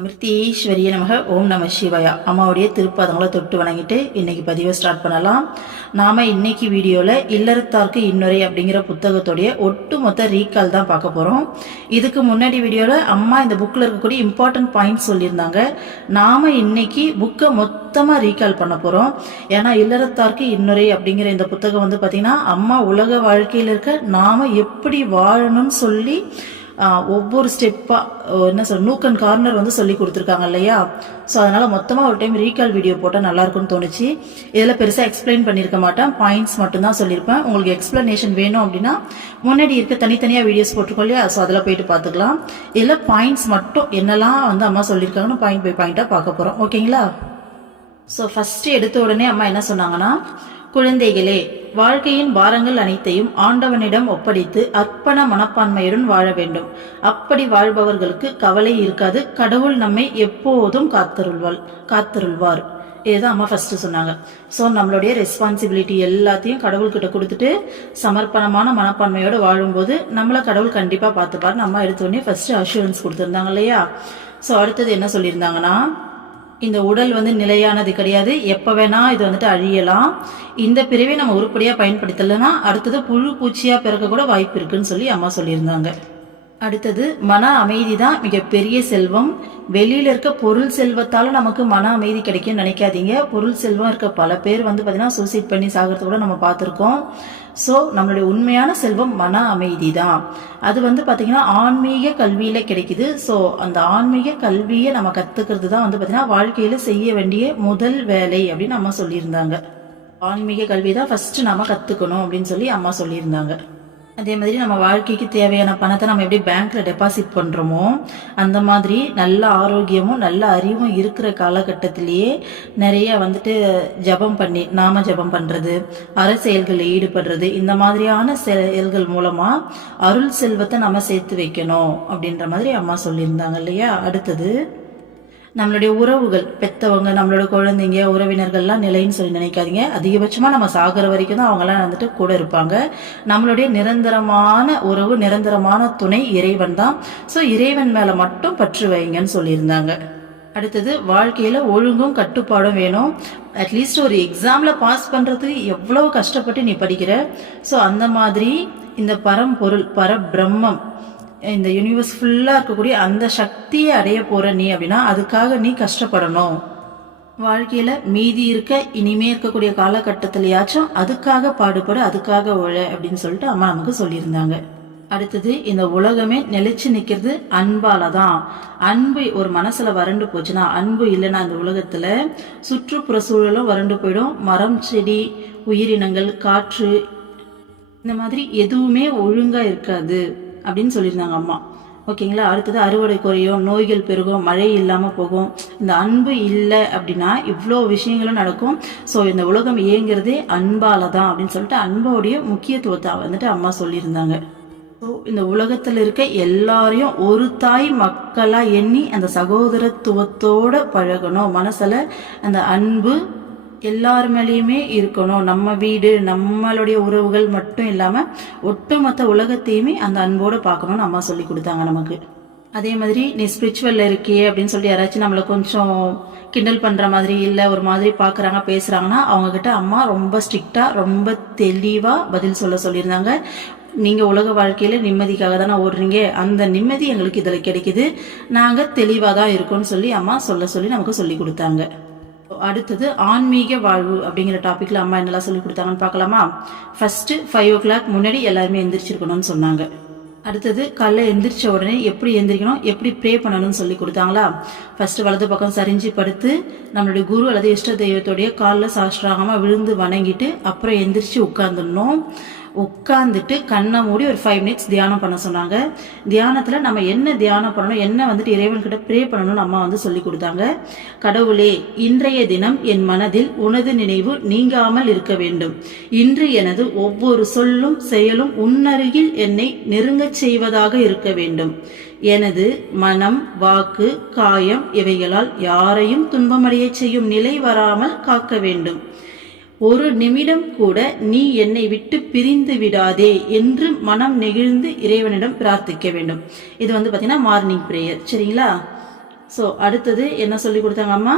அமிர்தீஸ்வரிய நமக. ஓம் நம சிவாயா. அம்மாவுடைய திருப்பாதங்களை தொட்டு வணங்கிட்டு இன்னைக்கு பதிவை ஸ்டார்ட் பண்ணலாம். நாம இன்னைக்கு வீடியோல இல்லறத்தார்க்கு இன்னொரு அப்படிங்கிற புத்தகத்துடைய ஒட்டுமொத்த ரீகால் தான் பார்க்க போறோம். இதுக்கு முன்னாடி வீடியோல அம்மா இந்த புக்ல இருக்கக்கூடிய இம்பார்ட்டன்ட் பாயிண்ட்ஸ் சொல்லியிருந்தாங்க. நாம இன்னைக்கு புக்கை மொத்தமா ரீகால் பண்ண போறோம். ஏன்னா இல்லறத்தார்க்கு இன்னொரு அப்படிங்கிற இந்த புத்தகம் வந்து பாத்தீங்கன்னா அம்மா உலக வாழ்க்கையில இருக்க நாம எப்படி வாழணும்னு சொல்லி ஒவ்வொரு ஸ்டெப்பாக என்ன சொல் நூக் அண்ட் கார்னர் வந்து சொல்லி கொடுத்துருக்காங்க இல்லையா. ஸோ அதனால் மொத்தமாக ஒரு டைம் ரீகால் வீடியோ போட்டால் நல்லாயிருக்கும்னு தோணுச்சு. இதில் பெருசாக எக்ஸ்பிளைன் பண்ணியிருக்க மாட்டேன், பாயிண்ட்ஸ் மட்டும்தான் சொல்லியிருப்பேன். உங்களுக்கு எக்ஸ்பிளனேஷன் வேணும் அப்படின்னா முன்னாடி இருக்க தனித்தனியாக வீடியோஸ் போட்டிருக்கோம் இல்லையா, ஸோ அதில் போயிட்டு பார்த்துக்கலாம். இதில் பாயிண்ட்ஸ் மட்டும் என்னெல்லாம் வந்து அம்மா சொல்லியிருக்காங்கன்னு பாயிண்ட் பை பாயிண்ட்டாக பார்க்க போகிறோம். ஓகேங்களா? ஸோ ஃபஸ்ட்டு எடுத்த உடனே அம்மா என்ன சொன்னாங்கன்னா, குழந்தைகளே, வாழ்க்கையின் பாரங்கள் அனைத்தையும் ஆண்டவனிடம் ஒப்படைத்து அர்ப்பண மனப்பான்மையுடன் வாழ வேண்டும். அப்படி வாழ்பவர்களுக்கு கவலை இருக்காது. கடவுள் நம்மை எப்போதும் காத்தருள்வார். இதுதான் அம்மா ஃபர்ஸ்ட் சொன்னாங்க. ஸோ நம்மளுடைய ரெஸ்பான்சிபிலிட்டி எல்லாத்தையும் கடவுள்கிட்ட கொடுத்துட்டு சமர்ப்பணமான மனப்பான்மையோடு வாழும்போது நம்மளை கடவுள் கண்டிப்பாக பார்த்துப்பார். நம்ம எடுத்தோடனே ஃபர்ஸ்ட் அஷூரன்ஸ் கொடுத்துருந்தாங்க இல்லையா. ஸோ அடுத்தது என்ன சொல்லியிருந்தாங்கன்னா, இந்த உடல் வந்து நிலையானது கிடையாது, எப்போ வேணா இது வந்துட்டு அழியலாம். இந்த பிறவை நம்ம உருப்படியாக பயன்படுத்தலைன்னா அடுத்தது புழு பூச்சியாக பிறக்க கூட வாய்ப்பு இருக்குன்னு சொல்லி அம்மா சொல்லியிருந்தாங்க. அடுத்தது மன அமைதி தான் மிகப்பெரிய செல்வம். வெளியில இருக்க பொருள் செல்வத்தால நமக்கு மன அமைதி கிடைக்கும்னு நினைக்காதீங்க. பொருள் செல்வம் இருக்க பல பேர் வந்து பார்த்தீங்கன்னா சூசைட் பண்ணி சாகிறது கூட நம்ம பார்த்துருக்கோம். ஸோ நம்மளுடைய உண்மையான செல்வம் மன அமைதி தான். அது வந்து பார்த்தீங்கன்னா ஆன்மீக கல்வியில் கிடைக்குது. ஸோ அந்த ஆன்மீக கல்வியை நம்ம கற்றுக்கிறது தான் வந்து பார்த்தீங்கன்னா வாழ்க்கையில் செய்ய வேண்டிய முதல் வேலை அப்படின்னு அம்மா சொல்லியிருந்தாங்க. ஆன்மீக கல்வி தான் ஃபஸ்ட்டு நம்ம கற்றுக்கணும் அப்படின்னு சொல்லி அம்மா சொல்லியிருந்தாங்க. அதே மாதிரி நம்ம வாழ்க்கைக்கு தேவையான பணத்தை நம்ம எப்படி பேங்க்ல டெபாசிட் பண்றோமோ அந்த மாதிரி நல்ல ஆரோக்கியமும் நல்ல அறிவும் இருக்கிற காலகட்டத்திலேயே நிறைய வந்துட்டு ஜபம் பண்ணி நாம ஜபம் பண்றது, அரசியல்களில் ஈடுபடுறது, இந்த மாதிரியான செயல்கள் மூலமா அருள் செல்வத்தை நம்ம சேர்த்து வைக்கணும் அப்படின்ற மாதிரி அம்மா சொல்லியிருந்தாங்க இல்லையா. அடுத்தது நம்மளுடைய உறவுகள், பெத்தவங்க, நம்மளோட குழந்தைங்க, உறவினர்கள்லாம் நிலைன்னு சொல்லி நினைக்காதீங்க. அதிகபட்சமாக நம்ம சாகிற வரைக்கும் தான் அவங்கெல்லாம் வந்துட்டு கூட இருப்பாங்க. நம்மளுடைய நிரந்தரமான உறவு, நிரந்தரமான துணை இறைவன் தான். ஸோ இறைவன் மேலே மட்டும் பற்று வைங்கன்னு சொல்லியிருந்தாங்க. அடுத்தது வாழ்க்கையில் ஒழுங்கும் கட்டுப்பாடும் வேணும். அட்லீஸ்ட் ஒரு எக்ஸாமில் பாஸ் பண்ணுறதுக்கு எவ்வளவு கஷ்டப்பட்டு நீ படிக்கிற. ஸோ அந்த மாதிரி இந்த பரம்பொருள், பரபிரம்மம், இந்த யூனிவர்ஸ் ஃபுல்லாக இருக்கக்கூடிய அந்த சக்தியை அடைய போகிற நீ அப்படின்னா அதுக்காக நீ கஷ்டப்படணும். வாழ்க்கையில் மீதி இருக்க இனிமே இருக்கக்கூடிய காலகட்டத்திலையாச்சும் அதுக்காக பாடுபடு, அதுக்காக உழ அப்படின்னு சொல்லிட்டு அம்மா நமக்கு சொல்லியிருந்தாங்க. அடுத்தது இந்த உலகமே நிலைச்சு நிற்கிறது அன்பால தான். அன்பு ஒரு மனசுல வறண்டு போச்சுன்னா, அன்பு இல்லைன்னா அந்த உலகத்துல சுற்றுப்புற சூழலும் வறண்டு போயிடும். மரம், செடி, உயிரினங்கள், காற்று, இந்த மாதிரி எதுவுமே ஒழுங்கா இருக்காது அப்படின்னு சொல்லியிருந்தாங்க அம்மா. ஓகேங்களா. அடுத்தது அறுவடை குறையும், நோய்கள் பெருகும், மழை இல்லாமல் போகும். இந்த அன்பு இல்லை அப்படின்னா இவ்வளோ விஷயங்களும் நடக்கும். ஸோ இந்த உலகம் இயங்கிறதே அன்பால தான் அப்படின்னு சொல்லிட்டு அன்போடைய முக்கியத்துவத்தை வந்துட்டு அம்மா சொல்லியிருந்தாங்க. ஸோ இந்த உலகத்தில் இருக்க எல்லாரையும் ஒரு தாய் மக்களாக எண்ணி அந்த சகோதரத்துவத்தோட பழகணும். மனசில் அந்த அன்பு எல்லார் மேலேயுமே இருக்கணும். நம்ம வீடு, நம்மளுடைய உறவுகள் மட்டும் இல்லாமல் ஒட்டுமொத்த உலகத்தையுமே அந்த அன்போடு பார்க்கணும்னு அம்மா சொல்லி கொடுத்தாங்க நமக்கு. அதே மாதிரி நீ ஸ்பிரிச்சுவலில் இருக்கியே அப்படின்னு சொல்லி யாராச்சும் நம்மளை கொஞ்சம் கிண்டல் பண்ணுற மாதிரி இல்லை ஒரு மாதிரி பார்க்குறாங்க, பேசுகிறாங்கன்னா அவங்கக்கிட்ட அம்மா ரொம்ப ஸ்ட்ரிக்டாக ரொம்ப தெளிவாக பதில் சொல்லியிருந்தாங்க. நீங்கள் உலக வாழ்க்கையில் நிம்மதிக்காக தானே ஓடுறீங்க, அந்த நிம்மதி எங்களுக்கு இதில் கிடைக்குது, நாங்கள் தெளிவாக தான் இருக்கோம்னு சொல்லி அம்மா சொல்லி நமக்கு சொல்லி கொடுத்தாங்க. அடுத்தது ஆன்மீக வாழ்வு அப்படிங்கிற டாபிக்ல அம்மா என்னெல்லாம் சொல்லி கொடுத்தாங்கன்னு பார்க்கலாமா. ஃபர்ஸ்ட் 5 o'clock முன்னாடி எல்லாருமே எந்திரிச்சிருக்கணும்னு சொன்னாங்க. அடுத்தது காலைல எந்திரிச்ச உடனே எப்படி எந்திரிக்கணும், எப்படி ப்ரே பண்ணணும்னு சொல்லி கொடுத்தாங்களா. ஃபர்ஸ்ட் வலது பக்கம் சரிஞ்சு படுத்து நம்மளுடைய குரு அல்லது இஷ்ட தெய்வத்தோடைய காலில் சாஷ்டாங்கமா விழுந்து வணங்கிட்டு அப்புறம் எந்திரிச்சு உட்காந்துட்டு கண்ணை மூடி ஒரு 5 minutes தியானம் பண்ண சொன்னாங்க. தியானத்தில் நம்ம என்ன தியானம் பண்ணணும், என்ன வந்துட்டு இறைவன்கிட்ட ப்ரே பண்ணணும்னு அம்மா வந்து சொல்லி கொடுத்தாங்க. கடவுளே, இன்றைய தினம் என் மனதில் உனது நினைவு நீங்காமல் இருக்க வேண்டும். இன்று எனது ஒவ்வொரு சொல்லும் செயலும் உன்னருகில் என்னை நெருங்கச் செய்வதாக இருக்க வேண்டும். எனது மனம், வாக்கு, காயம் இவைகளால் யாரையும் துன்பமடைய செய்யும் நிலை வராமல் காக்க வேண்டும். ஒரு நிமிடம் கூட நீ என்னை விட்டு பிரிந்து விடாதே என்று மனம் நெகிழ்ந்து இறைவனிடம் பிரார்த்திக்க வேண்டும். இது வந்து பார்த்தீங்கன்னா மார்னிங் ப்ரேயர். சரிங்களா. ஸோ அடுத்தது என்ன சொல்லி கொடுத்தாங்க அம்மா,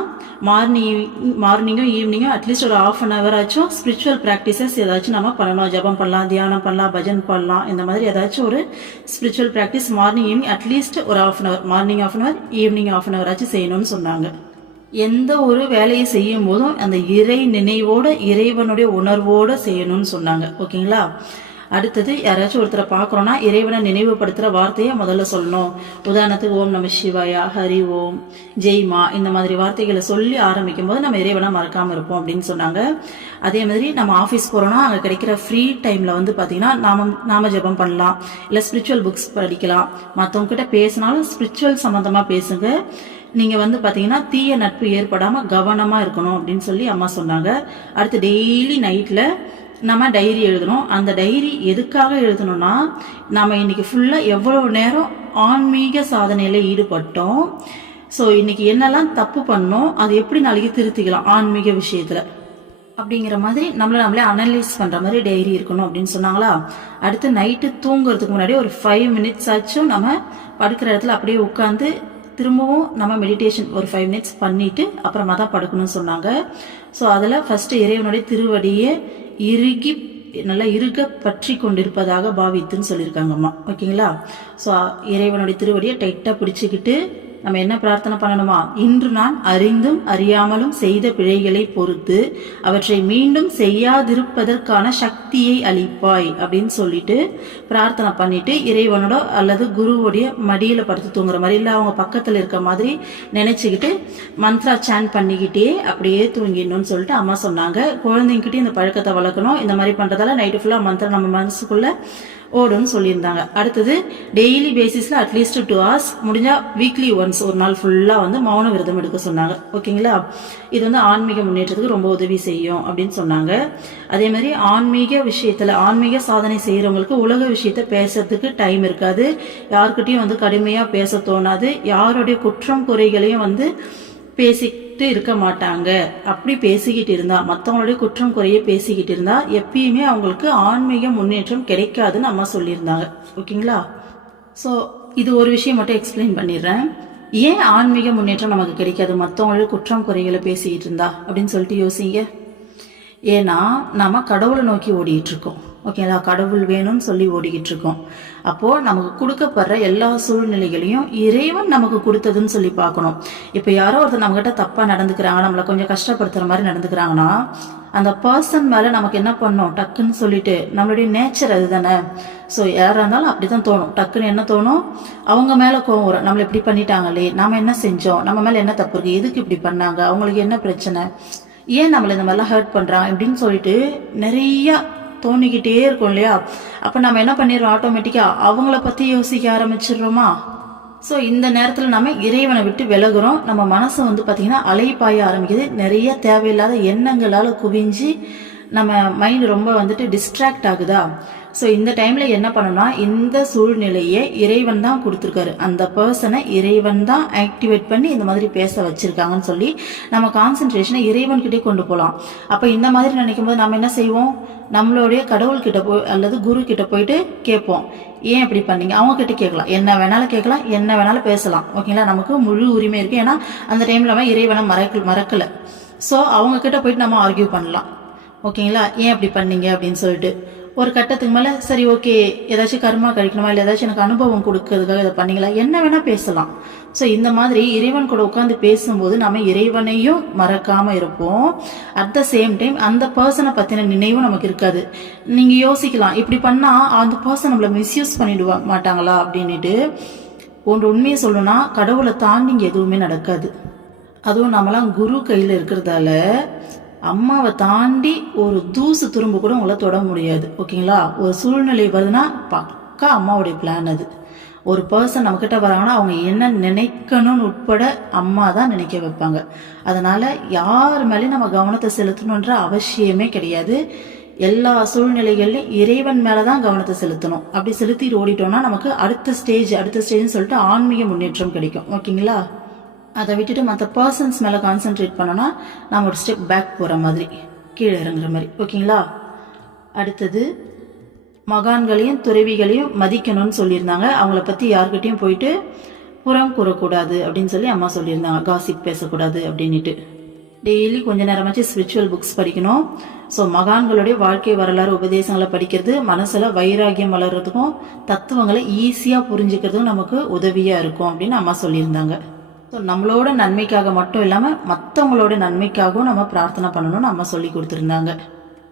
மார்னிங்கும் ஈவினிங்கும் அட்லீஸ்ட் ஒரு ½ ஆச்சும் ஸ்பிரிச்சுவல் ப்ராக்டிசஸ் ஏதாச்சும் நம்ம பண்ணணும். ஜபம் பண்ணலாம், தியானம் பண்ணலாம், பஜன் பண்ணலாம். இந்த மாதிரி ஏதாச்சும் ஒரு spiritual practice morning evening at least ஒரு ½ மார்னிங் ½ ஈவினிங் ½ ஆச்சும் செய்யணும்னு சொன்னாங்க. எந்த ஒரு வேலையை செய்யும் போதும் அந்த இறை நினைவோட இறைவனுடைய உணர்வோடு செய்யணும்னு சொன்னாங்க. ஓகேங்களா. அடுத்தது யாராச்சும் ஒருத்தரை பார்க்குறோன்னா இறைவனை நினைவுபடுத்துகிற வார்த்தையை முதல்ல சொல்லணும். உதாரணத்துக்கு ஓம் நம சிவாயா, ஹரி ஓம், ஜெய்மா இந்த மாதிரி வார்த்தைகளை சொல்லி ஆரம்பிக்கும் போது நம்ம இறைவனை மறக்காமல் இருப்போம் அப்படின்னு சொன்னாங்க. அதே மாதிரி நம்ம ஆஃபீஸ் போகிறோன்னா அங்கே கிடைக்கிற ஃப்ரீ டைமில் வந்து பார்த்திங்கன்னா நாம ஜபம் பண்ணலாம், இல்லை ஸ்பிரிச்சுவல் புக்ஸ் படிக்கலாம். மற்றவங்ககிட்ட பேசினாலும் ஸ்பிரிச்சுவல் சம்மந்தமாக பேசுங்க. நீங்கள் வந்து பார்த்தீங்கன்னா தீய நட்பு ஏற்படாமல் கவனமாக இருக்கணும் அப்படின்னு சொல்லி அம்மா சொன்னாங்க. அடுத்து டெய்லி நைட்டில் நம்ம டைரி எழுதணும். அந்த டைரி எதுக்காக எழுதணும்னா, நம்ம இன்னைக்கு ஃபுல்லாக எவ்வளோ நேரம் ஆன்மீக சாதனையில் ஈடுபட்டோம், ஸோ இன்னைக்கு என்னெல்லாம் தப்பு பண்ணோம், அது எப்படி நாளைக்கு திருத்திக்கலாம் ஆன்மீக விஷயத்தில் அப்படிங்கிற மாதிரி நம்மளே அனலைஸ் பண்ணுற மாதிரி டைரி இருக்கணும் அப்படின்னு சொன்னாங்களா. அடுத்து நைட்டு தூங்குறதுக்கு முன்னாடி ஒரு 5 minutes ஆச்சும் நம்ம படுக்கிற இடத்துல அப்படியே உட்காந்து திரும்பவும் நம்ம மெடிடேஷன் ஒரு 5 minutes பண்ணிட்டு அப்புறமா தான் படுக்கணும்னு சொன்னாங்க. ஸோ அதில் ஃபர்ஸ்ட் இறைவனுடைய திருவடியை நல்லா இறுக பற்றி கொண்டிருப்பதாக பாவித்துன்னு சொல்லியிருக்காங்கம்மா. ஓகேங்களா. ஸோ இறைவனுடைய திருவடியை டைட்டாக பிடிச்சிக்கிட்டு நம்ம என்ன பிரார்த்தனை பண்ணணுமா, இன்று நான் அறிந்தும் அறியாமலும் செய்த பிழைகளை பொறுத்து அவற்றை மீண்டும் செய்யாதிருப்பதற்கான சக்தியை அளிப்பாய் அப்படின்னு சொல்லிட்டு பிரார்த்தனை பண்ணிட்டு இறைவனோட அல்லது குருவோடைய மடியில் படுத்து தூங்குற மாதிரி இல்லை அவங்க பக்கத்தில் இருக்க மாதிரி நினைச்சுக்கிட்டு மந்த்ரா சாண்ட் பண்ணிக்கிட்டே அப்படியே தூங்கிடணும்னு சொல்லிட்டு அம்மா சொன்னாங்க. குழந்தைங்கிட்டே இந்த பழக்கத்தை வளர்க்கணும். இந்த மாதிரி பண்றதால நைட்டு ஃபுல்லாக மந்த்ரா நம்ம மனசுக்குள்ள ஓடுன்னு சொல்லியிருந்தாங்க. அடுத்தது டெய்லி பேசிஸில் அட்லீஸ்ட் 2 hours, முடிஞ்சா வீக்லி ஒன்ஸ் ஒரு நாள் ஃபுல்லாக வந்து மௌன விரதம் எடுக்க சொன்னாங்க. ஓகேங்களா. இது வந்து ஆன்மீக முன்னேற்றத்துக்கு ரொம்ப உதவி செய்யும் அப்படின்னு சொன்னாங்க. அதே மாதிரி ஆன்மீக விஷயத்தில் ஆன்மீக சாதனை செய்கிறவங்களுக்கு உலக விஷயத்த பேசுறதுக்கு டைம் இருக்காது. யாருக்கிட்டையும் வந்து கடுமையாக பேச தோணாது. யாருடைய குற்றம் குறைகளையும் வந்து பேசிக்கிட்டு இருக்க மாட்டாங்க. அப்படி பேசிக்கிட்டு இருந்தா, மற்றவங்களுடைய குற்றம் குறைய பேசிக்கிட்டு இருந்தா எப்பயுமே அவங்களுக்கு ஆன்மீக முன்னேற்றம் கிடைக்காதுன்னு அம்மா சொல்லியிருந்தாங்க. ஓகேங்களா. ஸோ இது ஒரு விஷயம் மட்டும் எக்ஸ்பிளைன் பண்ணிடுறேன். ஏன் ஆன்மீக முன்னேற்றம் நமக்கு கிடைக்காது மற்றவங்களுடைய குற்றம் குறைகளை பேசிக்கிட்டு இருந்தா அப்படின்னு சொல்லிட்டு யோசிங்க. ஏன்னா நம்ம கடவுளை நோக்கி ஓடிட்டு இருக்கோம். ஓகேங்களா. கடவுள் வேணும்னு சொல்லி ஓடிக்கிட்டு இருக்கோம். அப்போ நமக்கு கொடுக்கப்படுற எல்லா சூழ்நிலைகளையும் இறைவன் நமக்கு கொடுத்ததுன்னு சொல்லி பார்க்கணும். இப்போ யாரோ ஒருத்தர் நம்ம கிட்ட தப்பா நடந்துக்கிறாங்க, நம்மளை கொஞ்சம் கஷ்டப்படுத்துற மாதிரி நடந்துக்கிறாங்கன்னா அந்த பர்சன் மேல நமக்கு என்ன பண்ணோம், டக்குன்னு சொல்லிட்டு நம்மளுடைய நேச்சர் அதுதானே. ஸோ யாரா இருந்தாலும் அப்படிதான் தோணும். டக்குன்னு என்ன தோணும், அவங்க மேல கோவம் வரும். நம்மளை இப்படி பண்ணிட்டாங்களே, நாம என்ன செஞ்சோம், நம்ம மேல என்ன தப்பு இருக்கு, எதுக்கு இப்படி பண்ணாங்க, அவங்களுக்கு என்ன பிரச்சனை, ஏன் நம்மளை இந்த மாதிரிலாம் ஹர்ட் பண்றாங்க இப்படின்னு சொல்லிட்டு நிறைய தோணிக்கிட்டே இருக்கும் இல்லையா. அப்ப நம்ம என்ன பண்ணிடுறோம், ஆட்டோமேட்டிக்கா அவங்கள பத்தி யோசிக்க ஆரம்பிச்சிடுறோமா. ஸோ இந்த நேரத்தில் நம்ம இறைவனை விட்டு விலகுறோம். நம்ம மனசு வந்து பார்த்தீங்கன்னா அலைப்பாய ஆரம்பிக்குது. நிறைய தேவையில்லாத எண்ணங்களால் குவிஞ்சு நம்ம மைண்ட் ரொம்ப வந்துட்டு டிஸ்ட்ராக்ட் ஆகுதா. ஸோ இந்த டைம்ல என்ன பண்ணணும்னா, இந்த சூழ்நிலையை இறைவன் தான் கொடுத்துருக்காரு, அந்த பர்சனை இறைவன் தான் ஆக்டிவேட் பண்ணி இந்த மாதிரி பேச வச்சிருக்காங்கன்னு சொல்லி நம்ம கான்சென்ட்ரேஷனை இறைவன்கிட்டே கொண்டு போகலாம். அப்போ இந்த மாதிரி நினைக்கும் போது நம்ம என்ன செய்வோம், நம்மளுடைய கடவுள்கிட்ட போய் அல்லது குரு கிட்ட போயிட்டு கேட்போம், ஏன் இப்படி பண்ணீங்க. அவங்க கிட்ட கேட்கலாம், என்ன வேணாலும் கேட்கலாம், என்ன வேணாலும் பேசலாம். ஓகேங்களா. நமக்கு முழு உரிமை இருக்கு. ஏன்னா அந்த டைம்ல அவன் இறைவனை மறக்கல. ஸோ அவங்க கிட்ட போயிட்டு நம்ம ஆர்கியூ பண்ணலாம். ஓகேங்களா. ஏன் அப்படி பண்ணீங்க அப்படின்னு சொல்லிட்டு ஒரு கட்டத்துக்கு மேலே சரி ஓகே, ஏதாச்சும் கர்மா கழிக்கணுமா, இல்லை ஏதாச்சும் எனக்கு அனுபவம் கொடுக்கறதுக்காக இதை பண்ணீங்களா, என்ன வேணா பேசலாம். ஸோ இந்த மாதிரி இறைவன் கூட உட்காந்து பேசும்போது நம்ம இறைவனையும் மறக்காம இருப்போம். அட் த சேம் டைம் அந்த பர்சனை பத்தின நினைவும் நமக்கு இருக்காது. நீங்க யோசிக்கலாம், இப்படி பண்ணா அந்த பர்சன் நம்மளை மிஸ்யூஸ் பண்ணிடுவா மாட்டாங்களா அப்படின்னுட்டு. உண்மையை சொல்லணும்னா கடவுளை தாண்டி இங்கே எதுவுமே நடக்காது. அதுவும் நம்மளாம் குரு கையில் இருக்கிறதால அம்மாவை தாண்டி ஒரு தூசு துரும்பு கூட உங்களை தொட முடியாது. ஓகேங்களா. ஒரு சூழ்நிலை வருதுன்னா பக்கா அம்மாவுடைய பிளான் அது. ஒரு பர்சன் நம்மக்கிட்ட வராங்கன்னா அவங்க என்ன நினைக்கணும்னு உட்பட அம்மா தான் நினைக்க வைப்பாங்க. அதனால யார் மேலேயும் நம்ம கவனத்தை செலுத்தணுன்ற அவசியமே கிடையாது. எல்லா சூழ்நிலைகள்லையும் இறைவன் மேலதான் கவனத்தை செலுத்தணும். அப்படி செலுத்திட்டு ஓடிட்டோம்னா நமக்கு அடுத்த ஸ்டேஜ்னு சொல்லிட்டு ஆன்மீக முன்னேற்றம் கிடைக்கும். ஓகேங்களா. அதை விட்டுட்டு மற்ற பர்சன்ஸ் மேலே கான்சென்ட்ரேட் பண்ணோன்னா நம்ம ஒரு ஸ்டெப் பேக் போகிற மாதிரி, கீழே இறங்குற மாதிரி. ஓகேங்களா. அடுத்தது மகான்களையும் துறவிகளையும் மதிக்கணும்னு சொல்லியிருந்தாங்க. அவங்கள பற்றி யார்கிட்டையும் போயிட்டு புறம் கூறக்கூடாது அப்படின்னு சொல்லி அம்மா சொல்லியிருந்தாங்க. காசிப் பேசக்கூடாது அப்படின்ட்டு. டெய்லி கொஞ்ச நேரமாச்சு ஸ்பிரிச்சுவல் புக்ஸ் படிக்கணும். ஸோ மகான்களுடைய வாழ்க்கை வரலாறு உபதேசங்களை படிக்கிறது மனசில் வைராகியம் வளர்கிறதுக்கும் தத்துவங்களை ஈஸியாக புரிஞ்சுக்கிறதுக்கும் நமக்கு உதவியாக இருக்கும் அப்படின்னு அம்மா சொல்லியிருந்தாங்க. ஸோ நம்மளோட நன்மைக்காக மட்டும் இல்லாமல் மற்றவங்களோட நன்மைக்காகவும் நம்ம பிரார்த்தனை பண்ணணும்னு அம்மா சொல்லி கொடுத்துருந்தாங்க.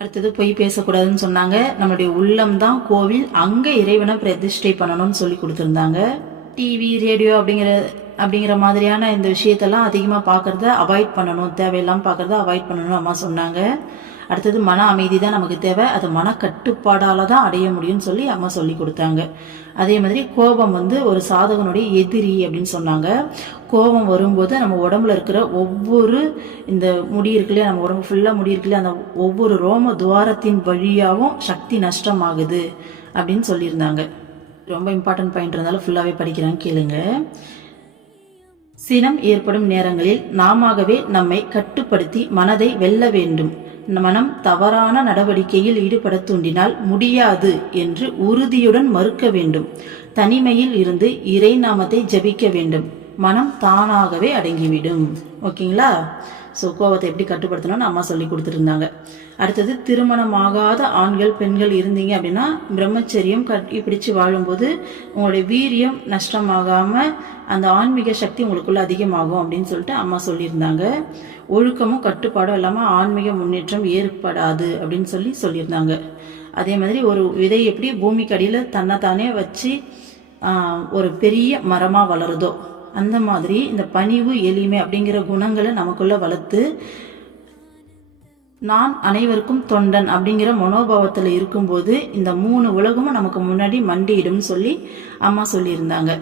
அடுத்தது பொய் பேசக்கூடாதுன்னு சொன்னாங்க. நம்மளுடைய உள்ளம் தான் கோவில், அங்கே இறைவனை பிரதிஷ்டை பண்ணணும்னு சொல்லி கொடுத்துருந்தாங்க. டிவி ரேடியோ அப்படிங்கிற மாதிரியான இந்த விஷயத்தெல்லாம் அதிகமாக பார்க்குறத அவாய்ட் பண்ணணும், தேவையில்லாமல் பார்க்குறத அவாய்ட் பண்ணணும்னு அம்மா சொன்னாங்க. அடுத்தது மன அமைதி தான் நமக்கு தேவை, அது மனக்கட்டுப்பாடால் தான் அடைய முடியும்னு சொல்லி அம்மா சொல்லி கொடுத்தாங்க. அதே மாதிரி கோபம் ஒரு சாதகனுடைய எதிரி அப்படின்னு சொன்னாங்க. கோபம் வரும்போது நம்ம உடம்புல இருக்கிற ஒவ்வொரு இந்த முடி இருக்குல்லையே, நம்ம உடம்பு ஃபுல்லாக முடி இருக்குல்லையே, அந்த ஒவ்வொரு ரோம துவாரத்தின் வழியாகவும் சக்தி நஷ்டமாகுது அப்படின்னு சொல்லியிருந்தாங்க. ரொம்ப இம்பார்ட்டன்ட் பாயிண்ட் இருந்தாலும் ஃபுல்லாகவே படிக்கிறாங்க, கேளுங்க. சினம் ஏற்படும் நேரங்களில் நாமவே நம்மை கட்டுப்படுத்தி மனதை வெல்ல வேண்டும். மனம் தவறான நடவடிக்கையில் ஈடுபட தூண்டினால் முடியாது என்று உறுதியுடன் மறுக்க வேண்டும். தனிமையில் இருந்து இறை நாமத்தை ஜபிக்க வேண்டும். மனம் தானாகவே அடங்கிவிடும். ஓகேங்களா? ஸோ கோபத்தை எப்படி கட்டுப்படுத்தணும்னு அம்மா சொல்லி கொடுத்துருந்தாங்க. அடுத்தது திருமணமாகாத ஆண்கள் பெண்கள் இருந்தீங்க அப்படின்னா பிரம்மச்சரியம் பிடிச்சு வாழும்போது உங்களுடைய வீரியம் நஷ்டமாகாமல் அந்த ஆன்மீக சக்தி உங்களுக்குள்ள அதிகமாகும் அப்படின்னு சொல்லிட்டு அம்மா சொல்லியிருந்தாங்க. ஒழுக்கமும் கட்டுப்பாடும் இல்லாமல் ஆன்மீக முன்னேற்றம் ஏற்படாது அப்படின்னு சொல்லியிருந்தாங்க. அதே மாதிரி ஒரு விதை எப்படி பூமிக்கு அடியில் தன்னைத்தானே வச்சு ஒரு பெரிய மரமாக வளருதோ அந்த மாதிரி இந்த பணிவு எளிமை அப்படிங்கிற குணங்களை நமக்குள்ள வளர்த்து நான் அனைவருக்கும் தொண்டன் அப்படிங்கிற மனோபாவத்தில் இருக்கும்போது இந்த 3 உலகமும் நமக்கு முன்னாடி மண்டியிடும் சொல்லி அம்மா சொல்லியிருந்தாங்க.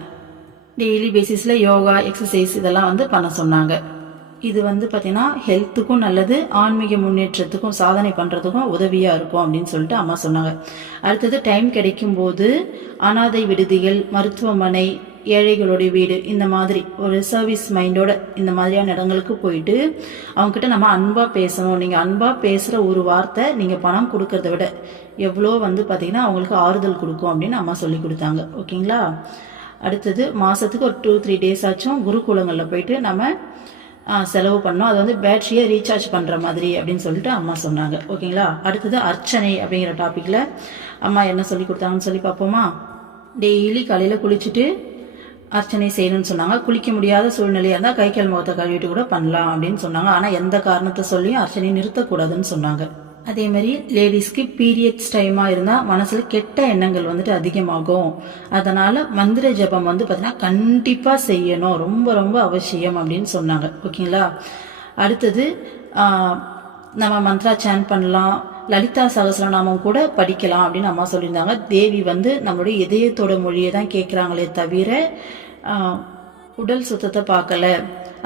டெய்லி பேசிஸில் யோகா எக்ஸசைஸ் இதெல்லாம் பண்ண சொன்னாங்க. இது பார்த்தீங்கன்னா ஹெல்த்துக்கும் நல்லது, ஆன்மீக முன்னேற்றத்துக்கும் சாதனை பண்ணுறதுக்கும் உதவியாக இருக்கும் அப்படின்னு சொல்லிட்டு அம்மா சொன்னாங்க. அடுத்தது டைம் கிடைக்கும் போது அனாதை விடுதிகள், மருத்துவமனை, ஏழைகளுடைய வீடு, இந்த மாதிரி ஒரு சர்வீஸ் மைண்டோட இந்த மாதிரியான இடங்களுக்கு போயிட்டு அவங்ககிட்ட நம்ம அன்பாக பேசணும். நீங்கள் அன்பாக பேசுகிற ஒரு வார்த்தை நீங்கள் பணம் கொடுக்கறத விட எவ்வளோ பார்த்தீங்கன்னா அவங்களுக்கு ஆறுதல் கொடுக்கும் அப்படின்னு அம்மா சொல்லி கொடுத்தாங்க. ஓகேங்களா? அடுத்தது மாதத்துக்கு ஒரு 2-3 டேஸ் ஆச்சும் குருகுலங்களில் போயிட்டு நம்ம செலவு பண்ணோம். அது பேட்டரியை ரீசார்ஜ் பண்ணுற மாதிரி அப்படின்னு சொல்லிட்டு அம்மா சொன்னாங்க. ஓகேங்களா? அடுத்தது அர்ச்சனை அப்படிங்கிற டாப்பிக்கில் அம்மா என்ன சொல்லி கொடுத்தாங்கன்னு சொல்லி பார்ப்போமா? டெய்லி காலையில் குளிச்சுட்டு அர்ச்சனை செய்யணும்னு சொன்னாங்க. குளிக்க முடியாத சூழ்நிலையாக இருந்தால் கை கால் முகத்தை கழுவிட்டு கூட பண்ணலாம் அப்படின்னு சொன்னாங்க. ஆனால் எந்த காரணத்தை சொல்லியும் அர்ச்சனை நிறுத்தக்கூடாதுன்னு சொன்னாங்க. அதே மாதிரி லேடிஸ்க்கு பீரியட்ஸ் டைமாக இருந்தால் மனசில் கெட்ட எண்ணங்கள் அதிகமாகும். அதனால் மந்திர ஜபம் பார்த்தீங்கன்னா கண்டிப்பாக செய்யணும், ரொம்ப ரொம்ப அவசியம் அப்படின்னு சொன்னாங்க. ஓகேங்களா? அடுத்தது நம்ம மந்த்ரா சான் பண்ணலாம், லலிதா சகஸ்ரநாமம் கூட படிக்கலாம் அப்படின்னு அம்மா சொல்லியிருந்தாங்க. தேவி நம்மளுடைய இதயத்தோட மொழியை தான் கேட்குறாங்களே தவிர உடல் சுத்தத்தை பார்க்கல.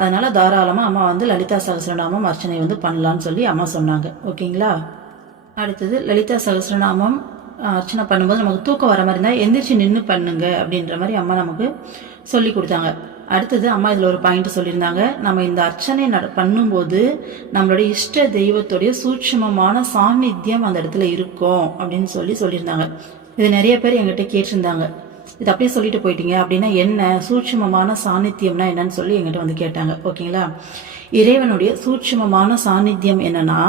அதனால தாராளமாக அம்மா லலிதா சகஸ்ரநாமம் அர்ச்சனை பண்ணலான்னு சொல்லி அம்மா சொன்னாங்க. ஓகேங்களா? அடுத்தது லலிதா சகஸ்ரநாமம் அர்ச்சனை பண்ணும்போது நமக்கு தூக்கம் வர மாதிரி இருந்தால் எந்திரிச்சு நின்று பண்ணுங்க அப்படின்ற மாதிரி அம்மா நமக்கு சொல்லி கொடுத்தாங்க. அடுத்தது அம்மா இதில் ஒரு பாயிண்ட் சொல்லியிருந்தாங்க. நம்ம இந்த அர்ச்சனை பண்ணும்போது நம்மளுடைய இஷ்ட தெய்வத்துடைய சூட்சுமமான சாநித்தியம் அந்த இடத்துல இருக்கும் அப்படின்னு சொல்லியிருந்தாங்க. இது நிறைய பேர் எங்கிட்ட கேட்டிருந்தாங்க. இது அப்படியே சொல்லிட்டு போயிட்டீங்க அப்படின்னா என்ன, சூட்சுமமான சாநித்தியம்னா என்னன்னு சொல்லி எங்கிட்ட கேட்டாங்க. ஓகேங்களா? இறைவனுடைய சூட்சுமமான சாநித்தியம் என்னன்னா,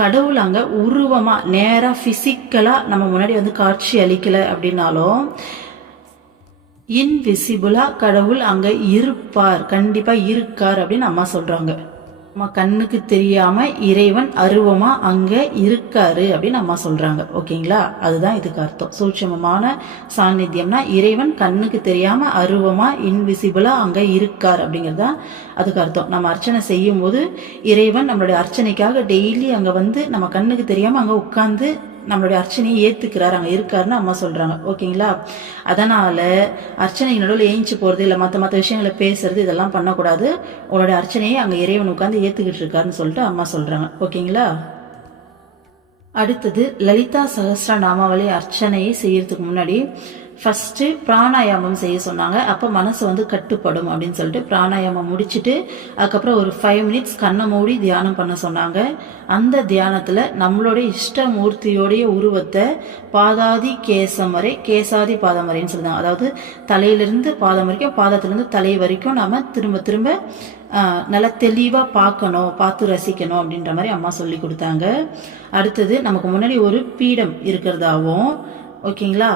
கடவுள் அங்கே உருவமாக நேராக ஃபிசிக்கலாக நம்ம முன்னாடி காட்சி அளிக்கலை அப்படின்னாலும் இன்விசிபிளா கடவுள் அங்க இருப்பார், கண்டிப்பா இருக்கார் அப்படின்னு அம்மா சொல்றாங்க. நம்ம கண்ணுக்கு தெரியாம இறைவன் அருவமா அங்க இருக்காரு அப்படின்னு அம்மா சொல்றாங்க. ஓகேங்களா? அதுதான் இதுக்கு அர்த்தம். சூட்சமமான சாநித்தியம்னா இறைவன் கண்ணுக்கு தெரியாம அருவமா இன்விசிபிளா அங்க இருக்கார் அப்படிங்கறதுதான் அதுக்கு அர்த்தம். நம்ம அர்ச்சனை செய்யும் போது இறைவன் நம்மளுடைய அர்ச்சனைக்காக டெய்லி அங்க நம்ம கண்ணுக்கு தெரியாம அங்க உட்கார்ந்து நம்மளுடைய அர்ச்சனையை ஏத்துக்கிறார், அங்க இருக்காருன்னு அம்மா சொல்றாங்க. ஓகேங்களா? அதனால அர்ச்சனை நடுவில் ஏஞ்சி போறது இல்ல மற்ற விஷயங்களை பேசுறது இதெல்லாம் பண்ணக்கூடாது. உங்களுடைய அர்ச்சனையை அங்க இறைவன் உட்கார்ந்து ஏத்துக்கிட்டு இருக்காருன்னு சொல்லிட்டு அம்மா சொல்றாங்க. ஓகேங்களா? அடுத்தது லலிதா சகஸ்ர நாமாவளி அர்ச்சனையை செய்யறதுக்கு முன்னாடி ஃபஸ்ட்டு பிராணாயாமம் செய்ய சொன்னாங்க. அப்போ மனசு வந்து கட்டுப்படும் அப்படின்னு சொல்லிட்டு பிராணாயாமம் முடிச்சுட்டு அதுக்கப்புறம் ஒரு 5 மினிட்ஸ் கண்ணை மூடி தியானம் பண்ண சொன்னாங்க. அந்த தியானத்தில் நம்மளுடைய இஷ்டமூர்த்தியோடைய உருவத்தை பாதாதி கேசம் வரை, கேசாதி பாதம் வரைன்னு சொல்லுவாங்க. அதாவது தலையிலிருந்து பாதம் வரைக்கும், பாதத்திலிருந்து தலை வரைக்கும் நாம் திரும்ப திரும்ப நல்லா தெளிவாக பார்த்து ரசிக்கணும் அப்படின்ற மாதிரி அம்மா சொல்லி கொடுத்தாங்க. அடுத்தது நமக்கு முன்னாடி ஒரு பீடம் இருக்கிறதாவும், ஓகேங்களா,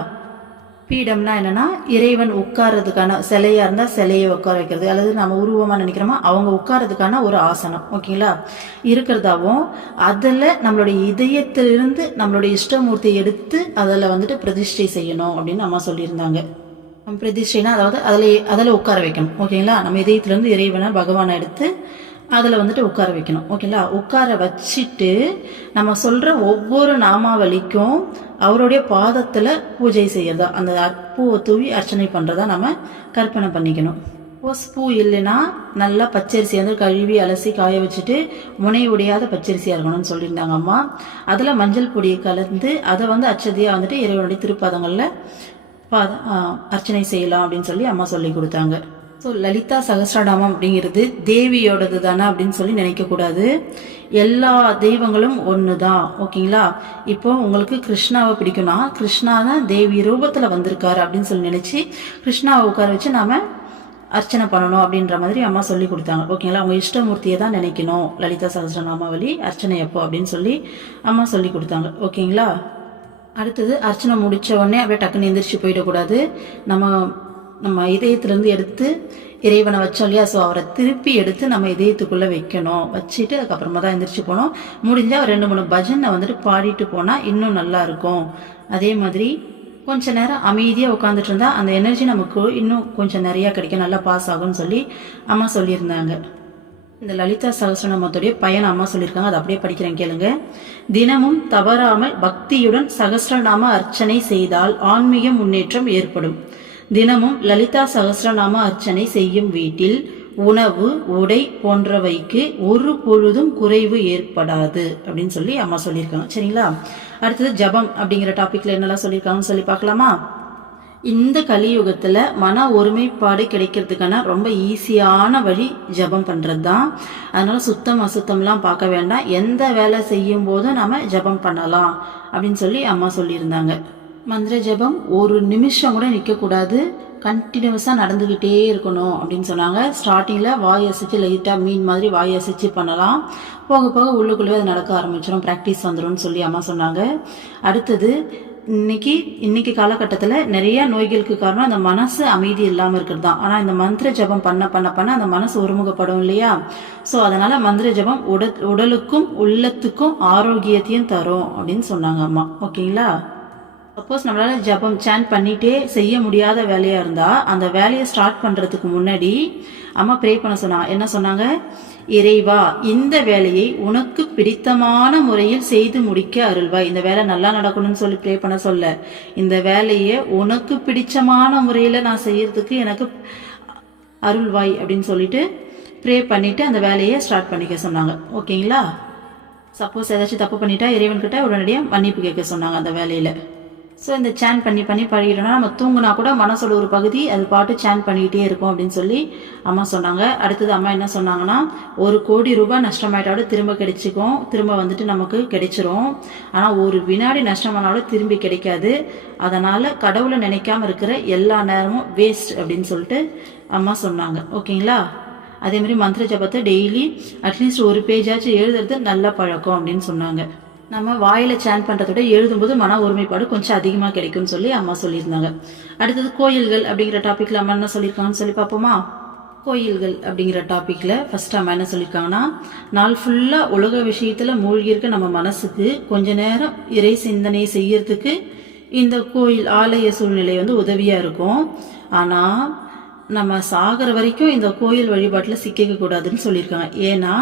பீடம்னா என்னன்னா இறைவன் உட்கார்றதுக்கான, சிலையா இருந்தால் சிலையை உட்கார வைக்கிறது, அல்லது நம்ம உருவமாக நினைக்கிறோமா அவங்க உட்கார்றதுக்கான ஒரு ஆசனம், ஓகேங்களா, இருக்கிறதாவும், அதில் நம்மளுடைய இதயத்திலிருந்து நம்மளுடைய இஷ்டமூர்த்தியை எடுத்து அதில் வந்துட்டு பிரதிஷ்டை செய்யணும் அப்படின்னு அம்மா சொல்லியிருந்தாங்க. பிரதிஷ்டைனா அதாவது அதில் உட்கார வைக்கணும், ஓகேங்களா. நம்ம இதயத்திலேருந்து இறைவனை பகவானை எடுத்து அதில் வந்துட்டு உட்கார வைக்கணும், ஓகேங்களா. உட்கார வச்சுட்டு நம்ம சொல்கிற ஒவ்வொரு நாமாவளிக்கும் அவருடைய பாதத்தில் பூஜை செய்யறதா, அந்த பூவை தூவி அர்ச்சனை பண்ணுறதா நம்ம கற்பனை பண்ணிக்கணும். பூ இல்லைன்னா நல்லா பச்சரிசி வந்து கழுவி அலசி காய வச்சுட்டு முனை உடையாத பச்சரிசியாக இருக்கணும்னு சொல்லியிருந்தாங்க அம்மா. அதில் மஞ்சள் பொடியை கலந்து அதை வந்து அச்சதியாக வந்துட்டு இறைவனுடைய திருப்பாதங்களில் அர்ச்சனை செய்யலாம் அப்படின்னு சொல்லி அம்மா சொல்லி கொடுத்தாங்க. ஸோ லலிதா சகஸ்ரநாமம் அப்படிங்கிறது தேவியோடது தானே அப்படின்னு சொல்லி நினைக்கக்கூடாது. எல்லா தெய்வங்களும் ஒன்று தான், ஓகேங்களா. இப்போ உங்களுக்கு கிருஷ்ணாவை பிடிக்கும்னா கிருஷ்ணா தான் தேவி ரூபத்தில் வந்திருக்காரு அப்படின்னு சொல்லி நினச்சி கிருஷ்ணாவை உட்கார வச்சு நாம் அர்ச்சனை பண்ணணும் அப்படின்ற மாதிரி அம்மா சொல்லி கொடுத்தாங்க, ஓகேங்களா. அவங்க இஷ்டமூர்த்தியை தான் நினைக்கணும் லலிதா சகஸ்ரநாமாவளி அர்ச்சனை எப்போ அப்படின்னு சொல்லி அம்மா சொல்லி கொடுத்தாங்க, ஓகேங்களா. அடுத்தது அர்ச்சனை முடித்த உடனே அப்படியே டக்குன்னு எந்திரிச்சு போயிடக்கூடாது. நம்ம இதயத்திலேருந்து எடுத்து இறைவனை வச்சோம் இல்லையா, ஸோ அவரை திருப்பி எடுத்து நம்ம இதயத்துக்குள்ளே வைக்கணும். வச்சுட்டு அதுக்கப்புறமா தான் எந்திரிச்சு போனோம். முடிஞ்சால் 2-3 பஜனை வந்துட்டு பாடிட்டு போனால் இன்னும் நல்லா இருக்கும். அதே மாதிரி கொஞ்ச நேரம் அமைதியாக உட்காந்துட்டு இருந்தா அந்த எனர்ஜி நமக்கு இன்னும் கொஞ்சம் நிறையா கிடைக்கும், நல்லா பாஸ் ஆகும்னு சொல்லி அம்மா சொல்லியிருந்தாங்க. இந்த லலிதா சகஸ்ரநாமத்துடைய பயன் அம்மா சொல்லியிருக்காங்க, அதை அப்படியே படிக்கிறேன் கேளுங்க. தினமும் தவறாமல் பக்தியுடன் சகஸ்ரநாம அர்ச்சனை செய்தால் ஆன்மீக முன்னேற்றம் ஏற்படும். தினமும் லலிதா சகஸ்ரநாம அர்ச்சனை செய்யும் வீட்டில் உணவு, உடை போன்றவைக்கு ஒரு பொழுதும் குறைவு ஏற்படாது அப்படின்னு சொல்லி அம்மா சொல்லியிருக்காங்க, சரிங்களா. அடுத்தது ஜபம் அப்படிங்கிற டாபிக்ல என்னெல்லாம் சொல்லியிருக்காங்கன்னு சொல்லி பார்க்கலாமா. இந்த கலியுகத்தில் மன ஒருமைப்பாடு கிடைக்கிறதுக்கான ரொம்ப ஈஸியான வழி ஜபம் பண்ணுறது தான். அதனால சுத்தம் அசுத்தம்லாம் பார்க்க வேண்டாம், எந்த வேலை செய்யும் போதும் நம்ம ஜபம் பண்ணலாம் அப்படின்னு சொல்லி அம்மா சொல்லியிருந்தாங்க. மந்திர ஜபம் ஒரு நிமிஷம் கூட நிற்கக்கூடாது, கண்டினியூஸாக நடந்துக்கிட்டே இருக்கணும் அப்படின்னு சொன்னாங்க. ஸ்டார்டிங்கில் வாய் அசைச்சு லைட்டாக மீன் மாதிரி வாய் அசைச்சு பண்ணலாம், போக போக உள்ளுக்குள்ளே அது நடக்க ஆரம்பிச்சிடும், ப்ராக்டிஸ் வந்துடும் சொல்லி அம்மா சொன்னாங்க. அடுத்தது இன்னைக்கு காலகட்டத்தில் நிறைய நோய்களுக்கு காரணம் அந்த மனசு அமைதி இல்லாமல் இருக்கிறது தான். ஆனால் இந்த மந்திர ஜபம் பண்ண அந்த மனசு ஒருமுகப்படும் இல்லையா. ஸோ அதனால மந்திர ஜபம் உடலுக்கும் உள்ளத்துக்கும் ஆரோக்கியத்தையும் தரும் அப்படின்னு சொன்னாங்க அம்மா, ஓகேங்களா. சப்போஸ் நம்மளால ஜபம் சாண்ட் பண்ணிட்டே செய்ய முடியாத வேலையா இருந்தா அந்த வேலையை ஸ்டார்ட் பண்றதுக்கு முன்னாடி அம்மா ப்ரே பண்ண சொன்னாங்க. என்ன சொன்னாங்க, இறைவா இந்த வேலையை உனக்கு பிடித்தமான முறையில் செய்து முடிக்க அருள்வாய். இந்த வேலை நல்லா நடக்கணும்னு சொல்லி ப்ரே பண்ண சொல்ல, இந்த வேலையை உனக்கு பிடிச்சமான முறையில நான் செய்யறதுக்கு எனக்கு அருள்வாய் அப்படின்னு சொல்லிட்டு ப்ரே பண்ணிட்டு அந்த வேலையை ஸ்டார்ட் பண்ணிக்க சொன்னாங்க, ஓகேங்களா. சப்போஸ் ஏதாச்சும் தப்பு பண்ணிட்டா இறைவன்கிட்ட உடனடியாக மன்னிப்பு கேட்க சொன்னாங்க அந்த வேலையில. ஸோ இந்த சேன் பண்ணி பழகிட்டோம்னா நம்ம தூங்குனா கூட மனசோட ஒரு பகுதி அது பாட்டு சேன் பண்ணிக்கிட்டே இருக்கும் அப்படின்னு சொல்லி அம்மா சொன்னாங்க. அடுத்தது அம்மா என்ன சொன்னாங்கன்னா, 1 கோடி ரூபாய் நஷ்டமாயிட்டாலும் திரும்ப கிடைச்சிக்கும், திரும்ப வந்துட்டு நமக்கு கிடைச்சிரும். ஆனால் ஒரு வினாடி நஷ்டமானாலும் திரும்பி கிடைக்காது. அதனால் கடவுளை நினைக்காம இருக்கிற எல்லா நேரமும் வேஸ்ட் அப்படின்னு சொல்லிட்டு அம்மா சொன்னாங்க, ஓகேங்களா. அதேமாதிரி மந்திர ஜபத்தை டெய்லி அட்லீஸ்ட் 1 பேஜாச்சும் எழுதுறது நல்ல பழக்கம் அப்படின்னு சொன்னாங்க. நம்ம வாயில சேன் பண்றதை விட எழுதும்போது மன ஒருமைப்பாடு கொஞ்சம் அதிகமாக கிடைக்கும்னு சொல்லி அம்மா சொல்லியிருந்தாங்க. அடுத்தது கோயில்கள் அப்படிங்கிற டாபிக்ல அம்மா என்ன சொல்லியிருக்காங்கன்னு சொல்லி பார்ப்போமா. கோயில்கள் அப்படிங்கிற டாபிக்ல ஃபர்ஸ்ட் அம்மா என்ன சொல்லியிருக்காங்கன்னா, நாள் ஃபுல்லா உலக விஷயத்துல மூழ்கி இருக்க நம்ம மனசுக்கு கொஞ்ச நேரம் இறை சிந்தனை செய்யறதுக்கு இந்த கோயில் ஆலய சூழ்நிலை வந்து உதவியா இருக்கும். ஆனா நம்ம சாகிற வரைக்கும் இந்த கோயில் வழிபாட்டில் சிக்கிக்க கூடாதுன்னு சொல்லியிருக்காங்க. ஏன்னா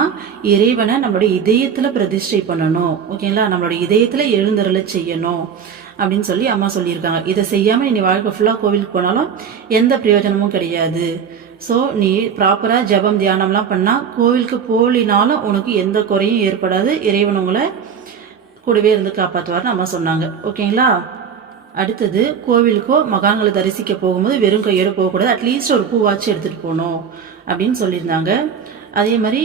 இறைவனை நம்மளுடைய இதயத்தில் பிரதிஷ்டை பண்ணணும், ஓகேங்களா. நம்மளுடைய இதயத்தில் எழுந்தருளை செய்யணும் அப்படின்னு சொல்லி அம்மா சொல்லியிருக்காங்க. இதை செய்யாமல் நீ வாழ்க்கை ஃபுல்லாக கோவிலுக்கு போனாலும் எந்த பிரயோஜனமும் கிடையாது. ஸோ நீ ப்ராப்பராக ஜபம் தியானம்லாம் பண்ணால் கோவிலுக்கு போலினாலும் உனக்கு எந்த குறையும் ஏற்படாது, இறைவன் உங்களை கூடவே இருந்து காப்பாற்றுவார்னு அம்மா சொன்னாங்க, ஓகேங்களா. அடுத்தது கோவிலுக்கோ மகான்களை தரிசிக்க போகும்போது வெறும் கையோடு போகக்கூடாது, அட்லீஸ்ட் ஒரு பூவாச்சு எடுத்துகிட்டு போகணும் அப்படின்னு சொல்லியிருந்தாங்க. அதே மாதிரி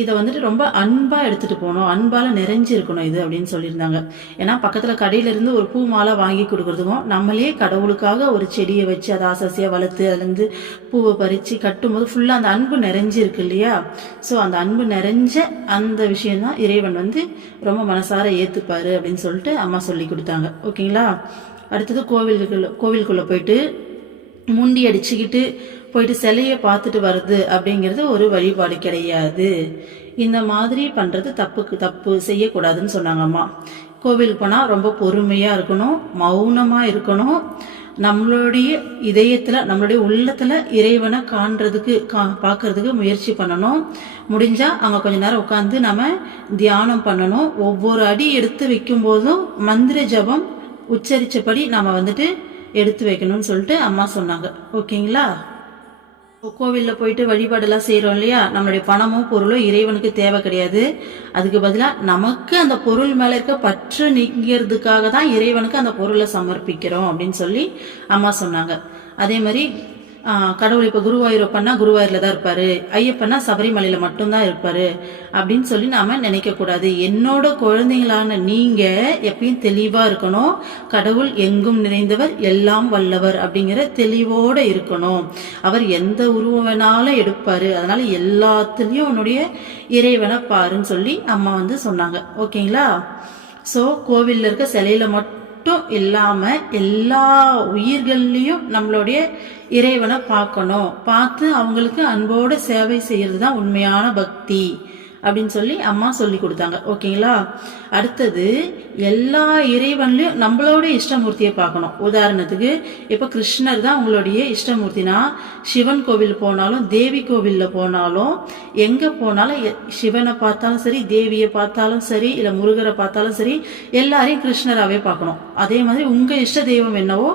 இதை வந்துட்டு ரொம்ப அன்பாக எடுத்துகிட்டு போகணும், அன்பால் நிறைஞ்சி இருக்கணும் இது அப்படின்னு சொல்லியிருந்தாங்க. ஏன்னா பக்கத்தில் கடையிலேருந்து ஒரு பூ மாலை வாங்கி கொடுக்குறதுக்கும் நம்மளே கடவுளுக்காக ஒரு செடியை வச்சு அதை ஆசாசியாக வளர்த்து அதுலேருந்து பூவை பறித்து கட்டும்போது ஃபுல்லாக அந்த அன்பு நிறைஞ்சிருக்கு இல்லையா. ஸோ அந்த அன்பு நிறைஞ்ச அந்த விஷயந்தான் இறைவன் வந்து ரொம்ப மனசார ஏற்றுப்பார் அப்படின்னு சொல்லிட்டு அம்மா சொல்லி கொடுத்தாங்க. ஓகேங்களா. அடுத்தது கோவிலுக்குள்ளே போயிட்டு முண்டி அடிச்சுக்கிட்டு போயிட்டு சிலையை பார்த்துட்டு வர்றது அப்படிங்கிறது ஒரு வழிபாடு கிடையாது. இந்த மாதிரி பண்ணுறது தப்பு செய்யக்கூடாதுன்னு சொன்னாங்க அம்மா. கோவிலுக்கு போனால் ரொம்ப பொறுமையாக இருக்கணும், மௌனமாக இருக்கணும், நம்மளுடைய இதயத்தில் நம்மளுடைய உள்ளத்தில் இறைவனை பார்க்கறதுக்கு முயற்சி பண்ணணும். முடிஞ்சால் அங்கே கொஞ்ச நேரம் உட்காந்து நம்ம தியானம் பண்ணணும். ஒவ்வொரு அடி எடுத்து வைக்கும் போதும் மந்திர ஜபம் உச்சரித்தபடி நம்ம வந்துட்டு எடுத்து வைக்கணும்னு சொல்லிட்டு அம்மா சொன்னாங்க. ஓகேங்களா. கோவிலில் போயிட்டு வழிபாடெல்லாம் செய்கிறோம் இல்லையா, நம்மளுடைய பணமோ பொருளோ இறைவனுக்கு தேவை கிடையாது. அதுக்கு பதிலாக நமக்கு அந்த பொருள் மேலே இருக்க பற்று நீங்கிறதுக்காக தான் இறைவனுக்கு அந்த பொருளை சமர்ப்பிக்கிறோம் அப்படின்னு சொல்லி அம்மா சொன்னாங்க. அதே மாதிரி கடவுள் இப்போ குருவாயூரப்பன்னா குருவாயூரில் தான் இருப்பார், ஐயப்பன்னா சபரிமலையில் மட்டும்தான் இருப்பார் அப்படின்னு சொல்லி நாம் நினைக்கக்கூடாது. என்னோட குழந்தைங்களான நீங்கள் எப்பயும் தெளிவாக இருக்கணும். கடவுள் எங்கும் நிறைந்தவர், எல்லாம் வல்லவர் அப்படிங்கிற தெளிவோடு இருக்கணும். அவர் எந்த உருவம் வேணாலும் எடுப்பார், அதனால் எல்லாத்துலேயும் உன்னுடைய இறைவனை பாருன்னு சொல்லி அம்மா வந்து சொன்னாங்க. ஓகேங்களா. ஸோ கோவிலில் இருக்க சிலையில் மட்டும் இல்லாம எல்லா உயிர்கள்லையும் நம்மளுடைய இறைவனை பார்க்கணும், பார்த்து அவங்களுக்கு அன்போட சேவை செய்யறது தான் உண்மையான பக்தி அப்படின்னு சொல்லி அம்மா சொல்லி கொடுத்தாங்க. ஓகேங்களா. அடுத்தது எல்லா இறைவன்லையும் நம்மளோட இஷ்டமூர்த்தியை பார்க்கணும். உதாரணத்துக்கு இப்போ கிருஷ்ணர் தான் உங்களுடைய இஷ்டமூர்த்தினா சிவன் கோவில் போனாலும் தேவி கோவிலில் போனாலும் எங்கே போனாலும் சிவனை பார்த்தாலும் சரி, தேவியை பார்த்தாலும் சரி, இல்லை முருகரை பார்த்தாலும் சரி, எல்லாரையும் கிருஷ்ணராகவே பார்க்கணும். அதே மாதிரி உங்கள் இஷ்ட தெய்வம் என்னவோ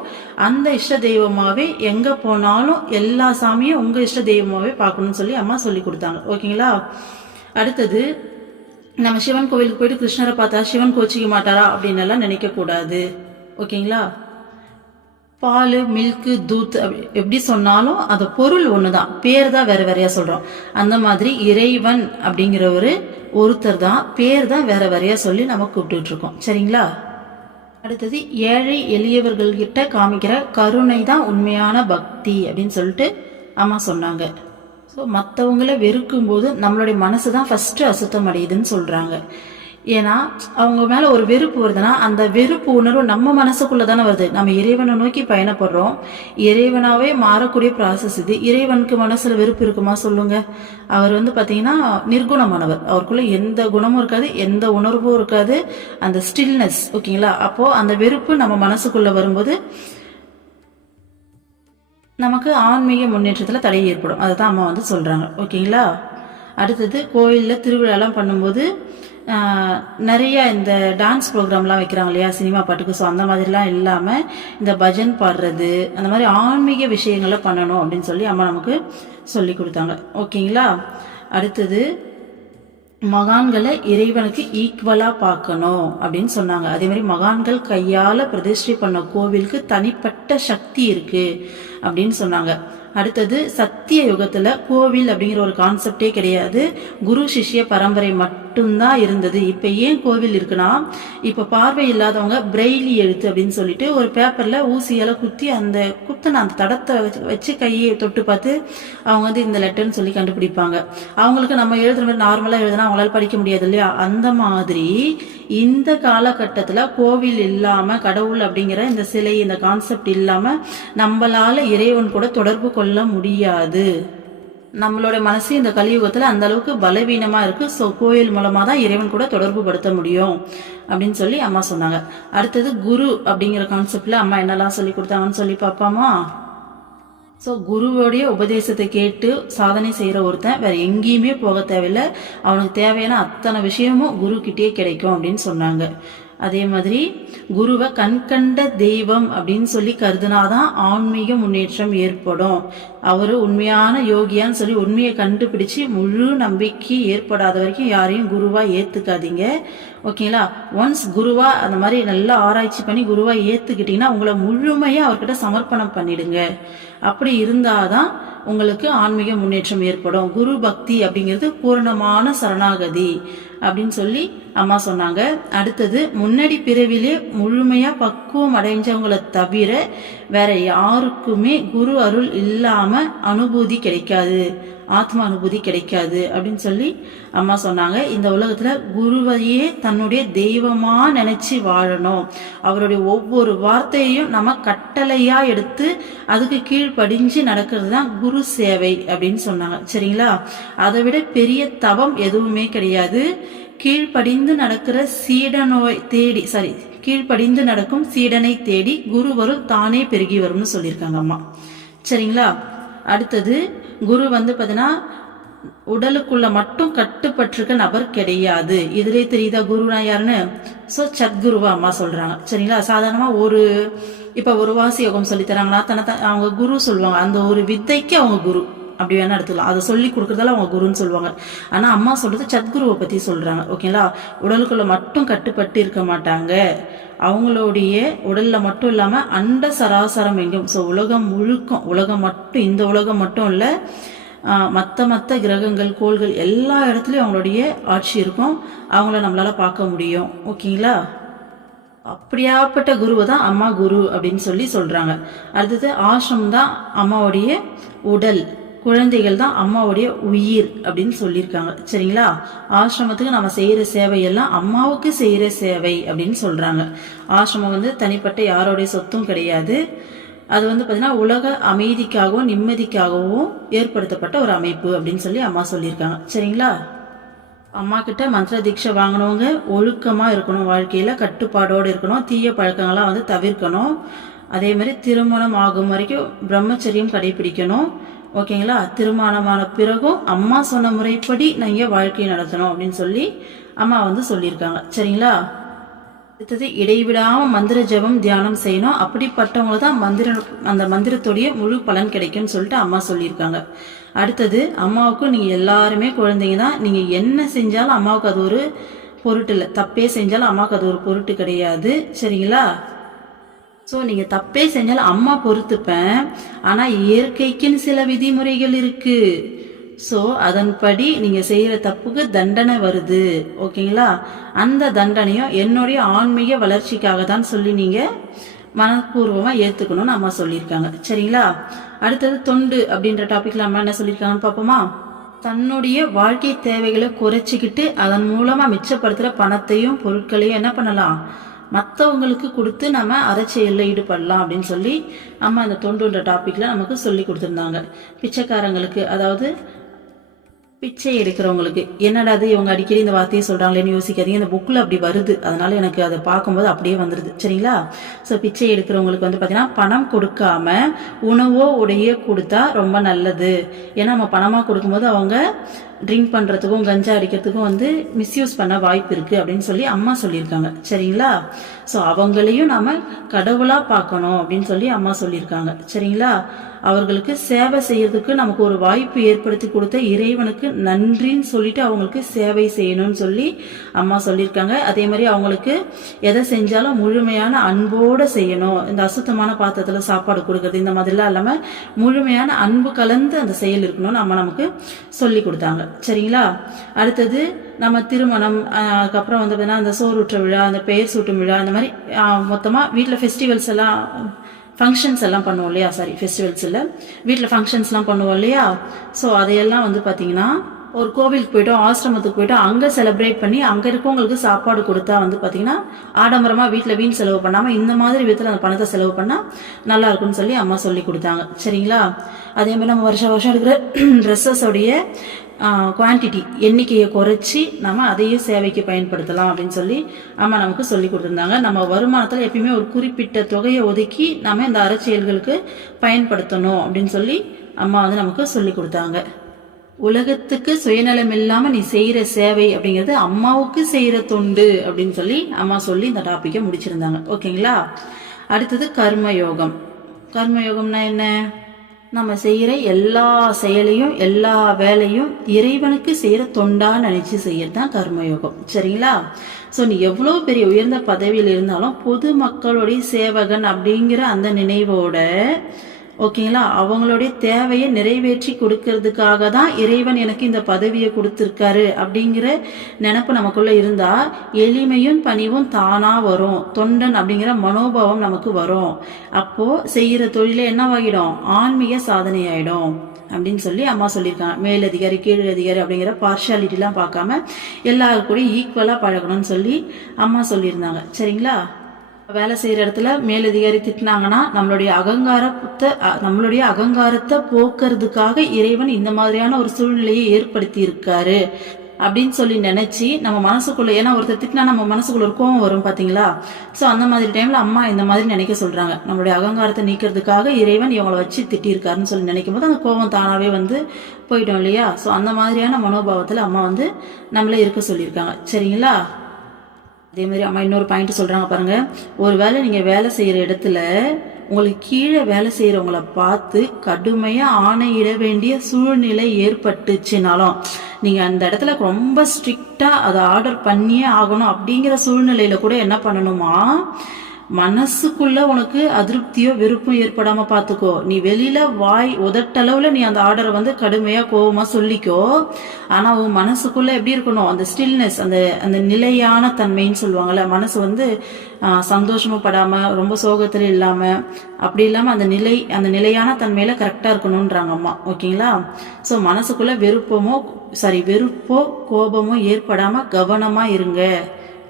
அந்த இஷ்ட தெய்வமாகவே எங்கே போனாலும் எல்லா சாமியும் உங்கள் இஷ்ட தெய்வமாகவே பார்க்கணும்னு சொல்லி அம்மா சொல்லி கொடுத்தாங்க. ஓகேங்களா. அடுத்தது நம்ம சிவன் கோவிலுக்கு போயிட்டு கிருஷ்ணரை பார்த்தா சிவன் கோச்சிக்க மாட்டாரா அப்படின்னு எல்லாம் நினைக்கக்கூடாது. ஓகேங்களா. பால், மில்க்கு, தூத் எப்படி சொன்னாலும் அது பொருள் ஒன்று தான், பேர் தான் வேற வேறையா சொல்கிறோம். அந்த மாதிரி இறைவன் அப்படிங்கிற ஒருத்தர் தான், பேர் தான் வேற வேறையா சொல்லி நம்ம கூப்பிட்டுட்டு இருக்கோம். சரிங்களா. அடுத்தது ஏழை எளியவர்கள்கிட்ட காமிக்கிற கருணை தான் உண்மையான பக்தி அப்படின்னு சொல்லிட்டு அம்மா சொன்னாங்க. ஸோ மற்றவங்கள வெறுக்கும்போது நம்மளுடைய மனசு தான் ஃபஸ்ட்டு அசுத்தம் அடையுதுன்னு சொல்கிறாங்க. ஏன்னா அவங்க மேலே ஒரு வெறுப்பு வருதுன்னா அந்த வெறுப்பு உணர்வு நம்ம மனசுக்குள்ளே தானே வருது. நம்ம இறைவனை நோக்கி பயணப்படுறோம், இறைவனாகவே மாறக்கூடிய ப்ராசஸ் இது. இறைவனுக்கு மனசில் வெறுப்பு இருக்குமா சொல்லுங்க. அவர் வந்து பார்த்தீங்கன்னா நிர்குணமானவர், அவருக்குள்ளே எந்த குணமும் இருக்காது, எந்த உணர்வும் இருக்காது, அந்த ஸ்டில்னஸ். ஓகேங்களா. அப்போது அந்த வெறுப்பு நம்ம மனசுக்குள்ளே வரும்போது நமக்கு ஆன்மீக முன்னேற்றத்தில் தடை ஏற்படும். அதை தான் அம்மா வந்து சொல்கிறாங்க. ஓகேங்களா. அடுத்தது கோயிலில் திருவிழாலாம் பண்ணும்போது நிறைய இந்த டான்ஸ் ப்ரோக்ராம்லாம் வைக்கிறாங்க இல்லையா, சினிமா பாட்டுக்கு. ஸோ அந்த மாதிரிலாம் இல்லாமல் இந்த பஜன் பாடுறது, அந்த மாதிரி ஆன்மீக விஷயங்களை பண்ணணும் அப்படின்னு சொல்லி அம்மா நமக்கு சொல்லி கொடுத்தாங்க. ஓகேங்களா. அடுத்தது மகான்களை இறைவனுக்கு ஈக்குவலாக பார்க்கணும் அப்படின்னு சொன்னாங்க. அதே மாதிரி மகான்கள் கையால் பிரதிஷ்டை பண்ண கோவிலுக்கு தனிப்பட்ட சக்தி இருக்குது அப்படின்னு சொன்னாங்க. அடுத்தது சத்திய யுகத்தில் கோவில் அப்படிங்கிற ஒரு கான்செப்டே கிடையாது, குரு சிஷ்ய பரம்பரை மட்டும்தான் இருந்தது. இப்போ ஏன் கோவில் இருக்குன்னா, இப்போ பார்வை இல்லாதவங்க பிரெய்லி எழுத்து அப்படின்னு சொல்லிட்டு ஒரு பேப்பரில் ஊசியால் குத்தி அந்த குத்தின அந்த தடத்தை வச்சு கையை தொட்டு பார்த்து அவங்க வந்து இந்த லெட்டர்னு சொல்லி கண்டுபிடிப்பாங்க. அவங்களுக்கு நம்ம எழுதுற மாதிரி நார்மலாக எழுதுனா அவங்களால படிக்க முடியாது இல்லையா. அந்த மாதிரி இந்த காலகட்டத்தில் கோவில் இல்லாமல், கடவுள் அப்படிங்கிற இந்த சிலை இந்த கான்செப்ட் இல்லாமல் நம்மளால இறைவன் கூட தொடர்பு கொள்ள முடியாது. நம்மளோட மனசு இந்த கலியுகத்தில் அந்த அளவுக்கு பலவீனமாக இருக்குது. ஸோ கோயில் மூலமாக தான் இறைவன் கூட தொடர்பு படுத்த முடியும் அப்படின்னு சொல்லி அம்மா சொன்னாங்க. அடுத்தது குரு அப்படிங்கிற கான்செப்டில் அம்மா என்னெல்லாம் சொல்லி கொடுத்தாங்கன்னு சொல்லி பார்ப்போமா. ஸோ குருவோடைய உபதேசத்தை கேட்டு சாதனை செய்கிற ஒருத்தன் வேற எங்கேயுமே போக தேவையில்லை, அவனுக்கு தேவையான அத்தனை விஷயமும் குரு கிட்டே கிடைக்கும் அப்படின்னு சொன்னாங்க. அதே மாதிரி குருவை கண்கண்ட தெய்வம் அப்படின்னு சொல்லி கருதுனாதான் ஆன்மீக முன்னேற்றம் ஏற்படும் அவர் உண்மையான யோகியான்னு சொல்லி உண்மையை கண்டுபிடிச்சு முழு நம்பிக்கை ஏற்படாத வரைக்கும் யாரையும் குருவா ஏத்துக்காதீங்க. ஓகேங்களா? ஒன்ஸ் குருவா அந்த மாதிரி நல்லா ஆராய்ச்சி பண்ணி குருவா ஏத்துக்கிட்டீங்கன்னா உங்களை முழுமையா அவர்கிட்ட சமர்ப்பணம் பண்ணிடுங்க. அப்படி இருந்தாதான் உங்களுக்கு ஆன்மீக முன்னேற்றம் ஏற்படும். குரு பக்தி அப்படிங்கிறது பூரணமான சரணாகதி அப்படின்னு சொல்லி அம்மா சொன்னாங்க. அடுத்தது, முன்னாடி பிறவிலே முழுமையா பக்குவம் அடைஞ்சவங்களை தவிர வேற யாருக்குமே குரு அருள் இல்லாம அனுபூதி கிடைக்காது, ஆத்ம அனுபூதி கிடைக்காது அப்படின்னு சொல்லி அம்மா சொன்னாங்க. இந்த உலகத்துல குருவையே தன்னுடைய தெய்வமா நினைச்சு வாழணும். அவருடைய ஒவ்வொரு வார்த்தையையும் நம்ம கட்டளையா எடுத்து அதுக்கு கீழ்ப்படிஞ்சு நடக்கிறது தான் குரு சேவை அப்படின்னு சொன்னாங்க. சரிங்களா? அதை விட பெரிய தவம் எதுவுமே கிடையாது. கீழ்ப்படிந்து நடக்கிற கீழ்ப்படிந்து நடக்கும் சீடனை தேடி குருவருள் தானே பெருகி வரும்னு சொல்லியிருக்காங்க அம்மா. சரிங்களா? அடுத்தது, குரு பார்த்தீங்கன்னா உடலுக்குள்ள மட்டும் கட்டுப்பட்டிருக்க நபர் கிடையாது. இதுலயே தெரியுதா குருனா யாருன்னு? ஸோ சத்குருவா அம்மா சொல்றாங்க. சரிங்களா? சாதாரணமா இப்ப ஒரு வாசி யோகம் சொல்லி தராங்கன்னா அவங்க குரு சொல்லுவாங்க. அந்த ஒரு வித்தைக்கு அவங்க குரு அப்படி வேணா எடுத்துக்கலாம். அதை சொல்லி கொடுக்கறதால அவங்க குருன்னு சொல்லுவாங்க. ஆனா அம்மா சொல்றது சத்குருவை பத்தி சொல்றாங்க. ஓகேங்களா? உடலுக்குள்ள மட்டும் கட்டுப்பட்டு இருக்க மாட்டாங்க. அவங்களுடைய உடல்ல மட்டும் இல்லாம அண்ட சராசரம் எங்கும், ஸோ உலகம் முழுக்கும், இந்த உலகம் மட்டும் இல்ல, மற்ற கிரகங்கள், கோள்கள் எல்லா இடத்துலயும் அவங்களுடைய ஆட்சி இருக்கும். அவங்கள நம்மளால பார்க்க முடியும். ஓகேங்களா? அப்படியாப்பட்ட குருவை தான் அம்மா குரு அப்படின்னு சொல்லி சொல்றாங்க. அடுத்தது, ஆசிரமம் தான் அம்மாவுடைய உடல், குழந்தைகள் தான் அம்மாவுடைய உயிர் அப்படின்னு சொல்லியிருக்காங்க. சரிங்களா? ஆசிரமத்துக்கு நம்ம செய்யற சேவையெல்லாம் அம்மாவுக்கு செய்யற சேவை அப்படின்னு சொல்றாங்க. ஆசிரமம் தனிப்பட்ட யாரோடைய சொத்தும் கிடையாது. அது பார்த்தீங்கன்னா உலக அமைதிக்காகவும் நிம்மதிக்காகவும் ஏற்படுத்தப்பட்ட ஒரு அமைப்பு அப்படின்னு சொல்லி அம்மா சொல்லியிருக்காங்க. சரிங்களா? அம்மா கிட்ட மந்திர தீட்சை வாங்கினவங்க ஒழுக்கமா இருக்கணும், வாழ்க்கையில கட்டுப்பாடோடு இருக்கணும், தீய பழக்கங்கள்லாம் தவிர்க்கணும். அதே மாதிரி திருமணம் ஆகும் வரைக்கும் பிரம்மச்சரியம் கடைபிடிக்கணும். ஓகேங்களா? திருமணமான பிறகும் அம்மா சொன்ன முறைப்படி நீங்க வாழ்க்கையை நடத்தணும் அப்படின்னு சொல்லி அம்மா சொல்லியிருக்காங்க. சரிங்களா? அடுத்தது, இடைவிடாம மந்திர ஜபம் தியானம் செய்யணும். அப்படிப்பட்டவங்க தான் அந்த மந்திரத்துடைய முழு பலன் கிடைக்கும்னு சொல்லிட்டு அம்மா சொல்லியிருக்காங்க. அடுத்தது, அம்மாவுக்கு நீங்க எல்லாருமே குழந்தைங்க தான். நீங்க என்ன செஞ்சாலும் அம்மாவுக்கு அது ஒரு பொருட்டு இல்லை. தப்பே செஞ்சாலும் அம்மாவுக்கு அது ஒரு பொருட்டு கிடையாது. சரிங்களா? ஸோ நீங்கள் தப்பே செஞ்சாலும் அம்மா பொறுத்துப்பேன். ஆனால் இயற்கைக்குன்னு சில விதிமுறைகள் இருக்கு. ஸோ அதன்படி நீங்கள் செய்கிற தப்புக்கு தண்டனை வருது. ஓகேங்களா? அந்த தண்டனையும் என்னுடைய ஆன்மீக வளர்ச்சிக்காக தான் சொல்லி நீங்கள் மனப்பூர்வமாக ஏற்றுக்கணும்னு அம்மா சொல்லியிருக்காங்க. சரிங்களா? அடுத்தது, தொண்டு அப்படின்ற டாபிக்ல அம்மா என்ன சொல்லியிருக்காங்கன்னு பார்ப்போமா? தன்னுடைய வாழ்க்கை தேவைகளை குறைச்சிக்கிட்டு அதன் மூலமாக மிச்சப்படுத்துகிற பணத்தையும் பொருட்களையும் என்ன பண்ணலாம்? மற்றவங்களுக்கு கொடுத்து நம்ம அறச்செயலில் ஈடுபடலாம் அப்படின்னு சொல்லி அம்மா அந்த தொண்டுன்ற டாபிக்ல நமக்கு சொல்லி கொடுத்துருந்தாங்க. பிச்சைக்காரங்களுக்கு, அதாவது பிச்சை எடுக்கிறவங்களுக்கு, என்னடா அது இவங்க அடிக்கடி இந்த வார்த்தையை சொல்றாங்களேன்னு யோசிக்காதீங்க. இந்த புக்கில் அப்படி வருது, அதனால எனக்கு அதை பார்க்கும்போது அப்படியே வந்துடுது. சரிங்களா? ஸோ பிச்சை எடுக்கிறவங்களுக்கு பார்த்தீங்கன்னா பணம் கொடுக்காம உணவோ உடையோ கொடுத்தா ரொம்ப நல்லது. ஏன்னா நம்ம பணமாக கொடுக்கும்போது அவங்க ட்ரிங்க் பண்ணுறதுக்கும் கஞ்சா அடிக்கிறதுக்கும் மிஸ்யூஸ் பண்ண வாய்ப்பு இருக்குது அப்படின்னு சொல்லி அம்மா சொல்லியிருக்காங்க. சரிங்களா? ஸோ அவங்களையும் நாம கடவுளாக பார்க்கணும் அப்படின்னு சொல்லி அம்மா சொல்லியிருக்காங்க. சரிங்களா? அவர்களுக்கு சேவை செய்யறதுக்கு நமக்கு ஒரு வாய்ப்பு ஏற்படுத்தி கொடுத்த இறைவனுக்கு நன்றின்னு சொல்லிட்டு அவங்களுக்கு சேவை செய்யணும்னு சொல்லி அம்மா சொல்லியிருக்காங்க. அதே மாதிரி அவங்களுக்கு எதை செஞ்சாலும் முழுமையான அன்போடு செய்யணும். இந்த அசுத்தமான பாத்திரத்தில் சாப்பாடு கொடுக்கறது இந்த மாதிரிலாம் இல்லாமல் முழுமையான அன்பு கலந்து அந்த செயல் இருக்கணும்னு அம்மா நமக்கு சொல்லி கொடுத்தாங்க. சரிங்களா? அடுத்தது, நம்ம திருமணம், அதுக்கப்புறம் பார்த்தீங்கன்னா அந்த சோறுற்ற விழா, அந்த பெயர் சூட்டும் விழா, அந்த மாதிரி மொத்தமாக வீட்டில் ஃபெஸ்டிவல்ஸ் எல்லாம், ஃபங்க்ஷன்ஸ் எல்லாம் பண்ணுவோம் இல்லையா? ஃபெஸ்டிவல்ஸ் இல்லை, வீட்டில் ஃபங்க்ஷன்ஸ்லாம் பண்ணுவோம் இல்லையா? ஸோ அதையெல்லாம் பார்த்தீங்கன்னா ஒரு கோவிலுக்கு போய்ட்டோம், ஆசிரமத்துக்கு போய்ட்டோம், அங்கே செலிப்ரேட் பண்ணி அங்கே இருக்கவங்களுக்கு சாப்பாடு கொடுத்தா பார்த்தீங்கன்னா ஆடம்பரமாக வீட்டில் வீண் செலவு பண்ணாமல் இந்த மாதிரி விதத்தில் அந்த பணத்தை செலவு பண்ணால் நல்லா இருக்கும்னு சொல்லி அம்மா சொல்லி கொடுத்தாங்க. சரிங்களா? அதே மாதிரி நம்ம வருஷம் எடுக்கிற ட்ரெஸ்ஸஸோடைய குவான்டிட்டி, எண்ணிக்கையை குறைச்சி நம்ம அதையும் சேவைக்கு பயன்படுத்தலாம் அப்படின்னு சொல்லி அம்மா நமக்கு சொல்லி கொடுத்துருந்தாங்க. நம்ம வருமானத்தில் எப்பயுமே ஒரு குறிப்பிட்ட தொகையை ஒதுக்கி நம்ம இந்த அறச்செயல்களுக்கு பயன்படுத்தணும் அப்படின்னு சொல்லி அம்மா நமக்கு சொல்லி கொடுத்தாங்க. உலகத்துக்கு சுயநலம் இல்லாம நீ செய்யற சேவை அப்படிங்கிறது அம்மாவுக்கு செய்யற தொண்டு அப்படின்னு சொல்லி அம்மா சொல்லி இந்த டாபிக்கை முடிச்சிருந்தாங்க. ஓகேங்களா? அடுத்தது கர்மயோகம். கர்மயோகம்னா என்ன? நம்ம செய்கிற எல்லா செயலையும் எல்லா வேலையும் இறைவனுக்கு செய்கிற தொண்டா நினைச்சு செய்யறது தான் கர்மயோகம். சரிங்களா? ஸோ நீ எவ்வளோ பெரிய உயர்ந்த பதவியில் இருந்தாலும் பொது மக்களுடைய சேவகன் அப்படிங்கிற அந்த நினைவோட, ஓகேங்களா, அவங்களுடைய தேவையை நிறைவேற்றி கொடுக்கறதுக்காக தான் இறைவன் எனக்கு இந்த பதவியை கொடுத்துருக்காரு அப்படிங்கிற நினப்பு நமக்குள்ள இருந்தா எளிமையும் பணிவும் தானா வரும். தொண்டன் அப்படிங்கிற மனோபாவம் நமக்கு வரும். அப்போ செய்யற தொழில என்னவாகிடும்? ஆன்மீக சாதனை ஆயிடும் அப்படின்னு சொல்லி அம்மா சொல்லியிருக்காங்க. மேலதிகாரி கீழ் அதிகாரி அப்படிங்கிற பார்ஷாலிட்டிலாம் பார்க்காம எல்லாரும் கூட ஈக்குவலா பழகணும்னு சொல்லி அம்மா சொல்லியிருந்தாங்க. சரிங்களா? வேலை செய்யற இடத்துல மேலதிகாரி திட்டினாங்கன்னா நம்மளுடைய அகங்காரத்தை போக்குறதுக்காக இறைவன் இந்த மாதிரியான ஒரு சூழ்நிலையை ஏற்படுத்தி இருக்காரு அப்படின்னு சொல்லி நினைச்சு நம்ம மனசுக்குள்ள, ஏன்னா ஒருத்தர் திட்டினா நம்ம மனசுக்குள்ள ஒரு கோவம் வரும் பாத்தீங்களா? சோ அந்த மாதிரி டைம்ல அம்மா இந்த மாதிரி நினைக்க சொல்றாங்க. நம்மளுடைய அகங்காரத்தை நீக்கிறதுக்காக இறைவன் இவங்களை வச்சு திட்டிருக்காருன்னு சொல்லி நினைக்கும் போது அந்த கோவம் தானாவே போயிட்டோம் இல்லையா? சோ அந்த மாதிரியான மனோபாவத்துல அம்மா நம்மளே இருக்க சொல்லியிருக்காங்க. சரிங்களா? அதே மாதிரி அம்மா இன்னொரு பாயிண்ட் சொல்றாங்க பாருங்க. ஒரு வேளை நீங்க வேலை செய்யற இடத்துல உங்களுக்கு கீழே வேலை செய்யறவங்கள பார்த்து கடுமையா ஆணையிட வேண்டிய சூழ்நிலை ஏற்பட்டுச்சுனாலும் நீங்க அந்த இடத்துல ரொம்ப ஸ்ட்ரிக்டா அதை ஆர்டர் பண்ணியே ஆகணும் அப்படிங்கிற சூழ்நிலையில கூட என்ன பண்ணணுமா, மனசுக்குள்ள உனக்கு அதிருப்தியோ வெறுப்பும் ஏற்படாம பாத்துக்கோ. நீ வெளியில வாய் உதட்டளவுல நீ அந்த ஆர்டரை கடுமையா கோவமா சொல்லிக்கோ. ஆனா உன் மனசுக்குள்ள எப்படி இருக்கணும்? அந்த ஸ்டில்னஸ், அந்த நிலையான தன்மைன்னு சொல்லுவாங்கல்ல. மனசு சந்தோஷமும் படாம ரொம்ப சோகத்துல இல்லாம, அப்படி இல்லாம அந்த நிலையான தன்மையில கரெக்டா இருக்கணும்ன்றாங்க அம்மா. ஓகேங்களா? சோ மனசுக்குள்ள வெறுப்போ கோபமோ ஏற்படாம கவனமா இருங்க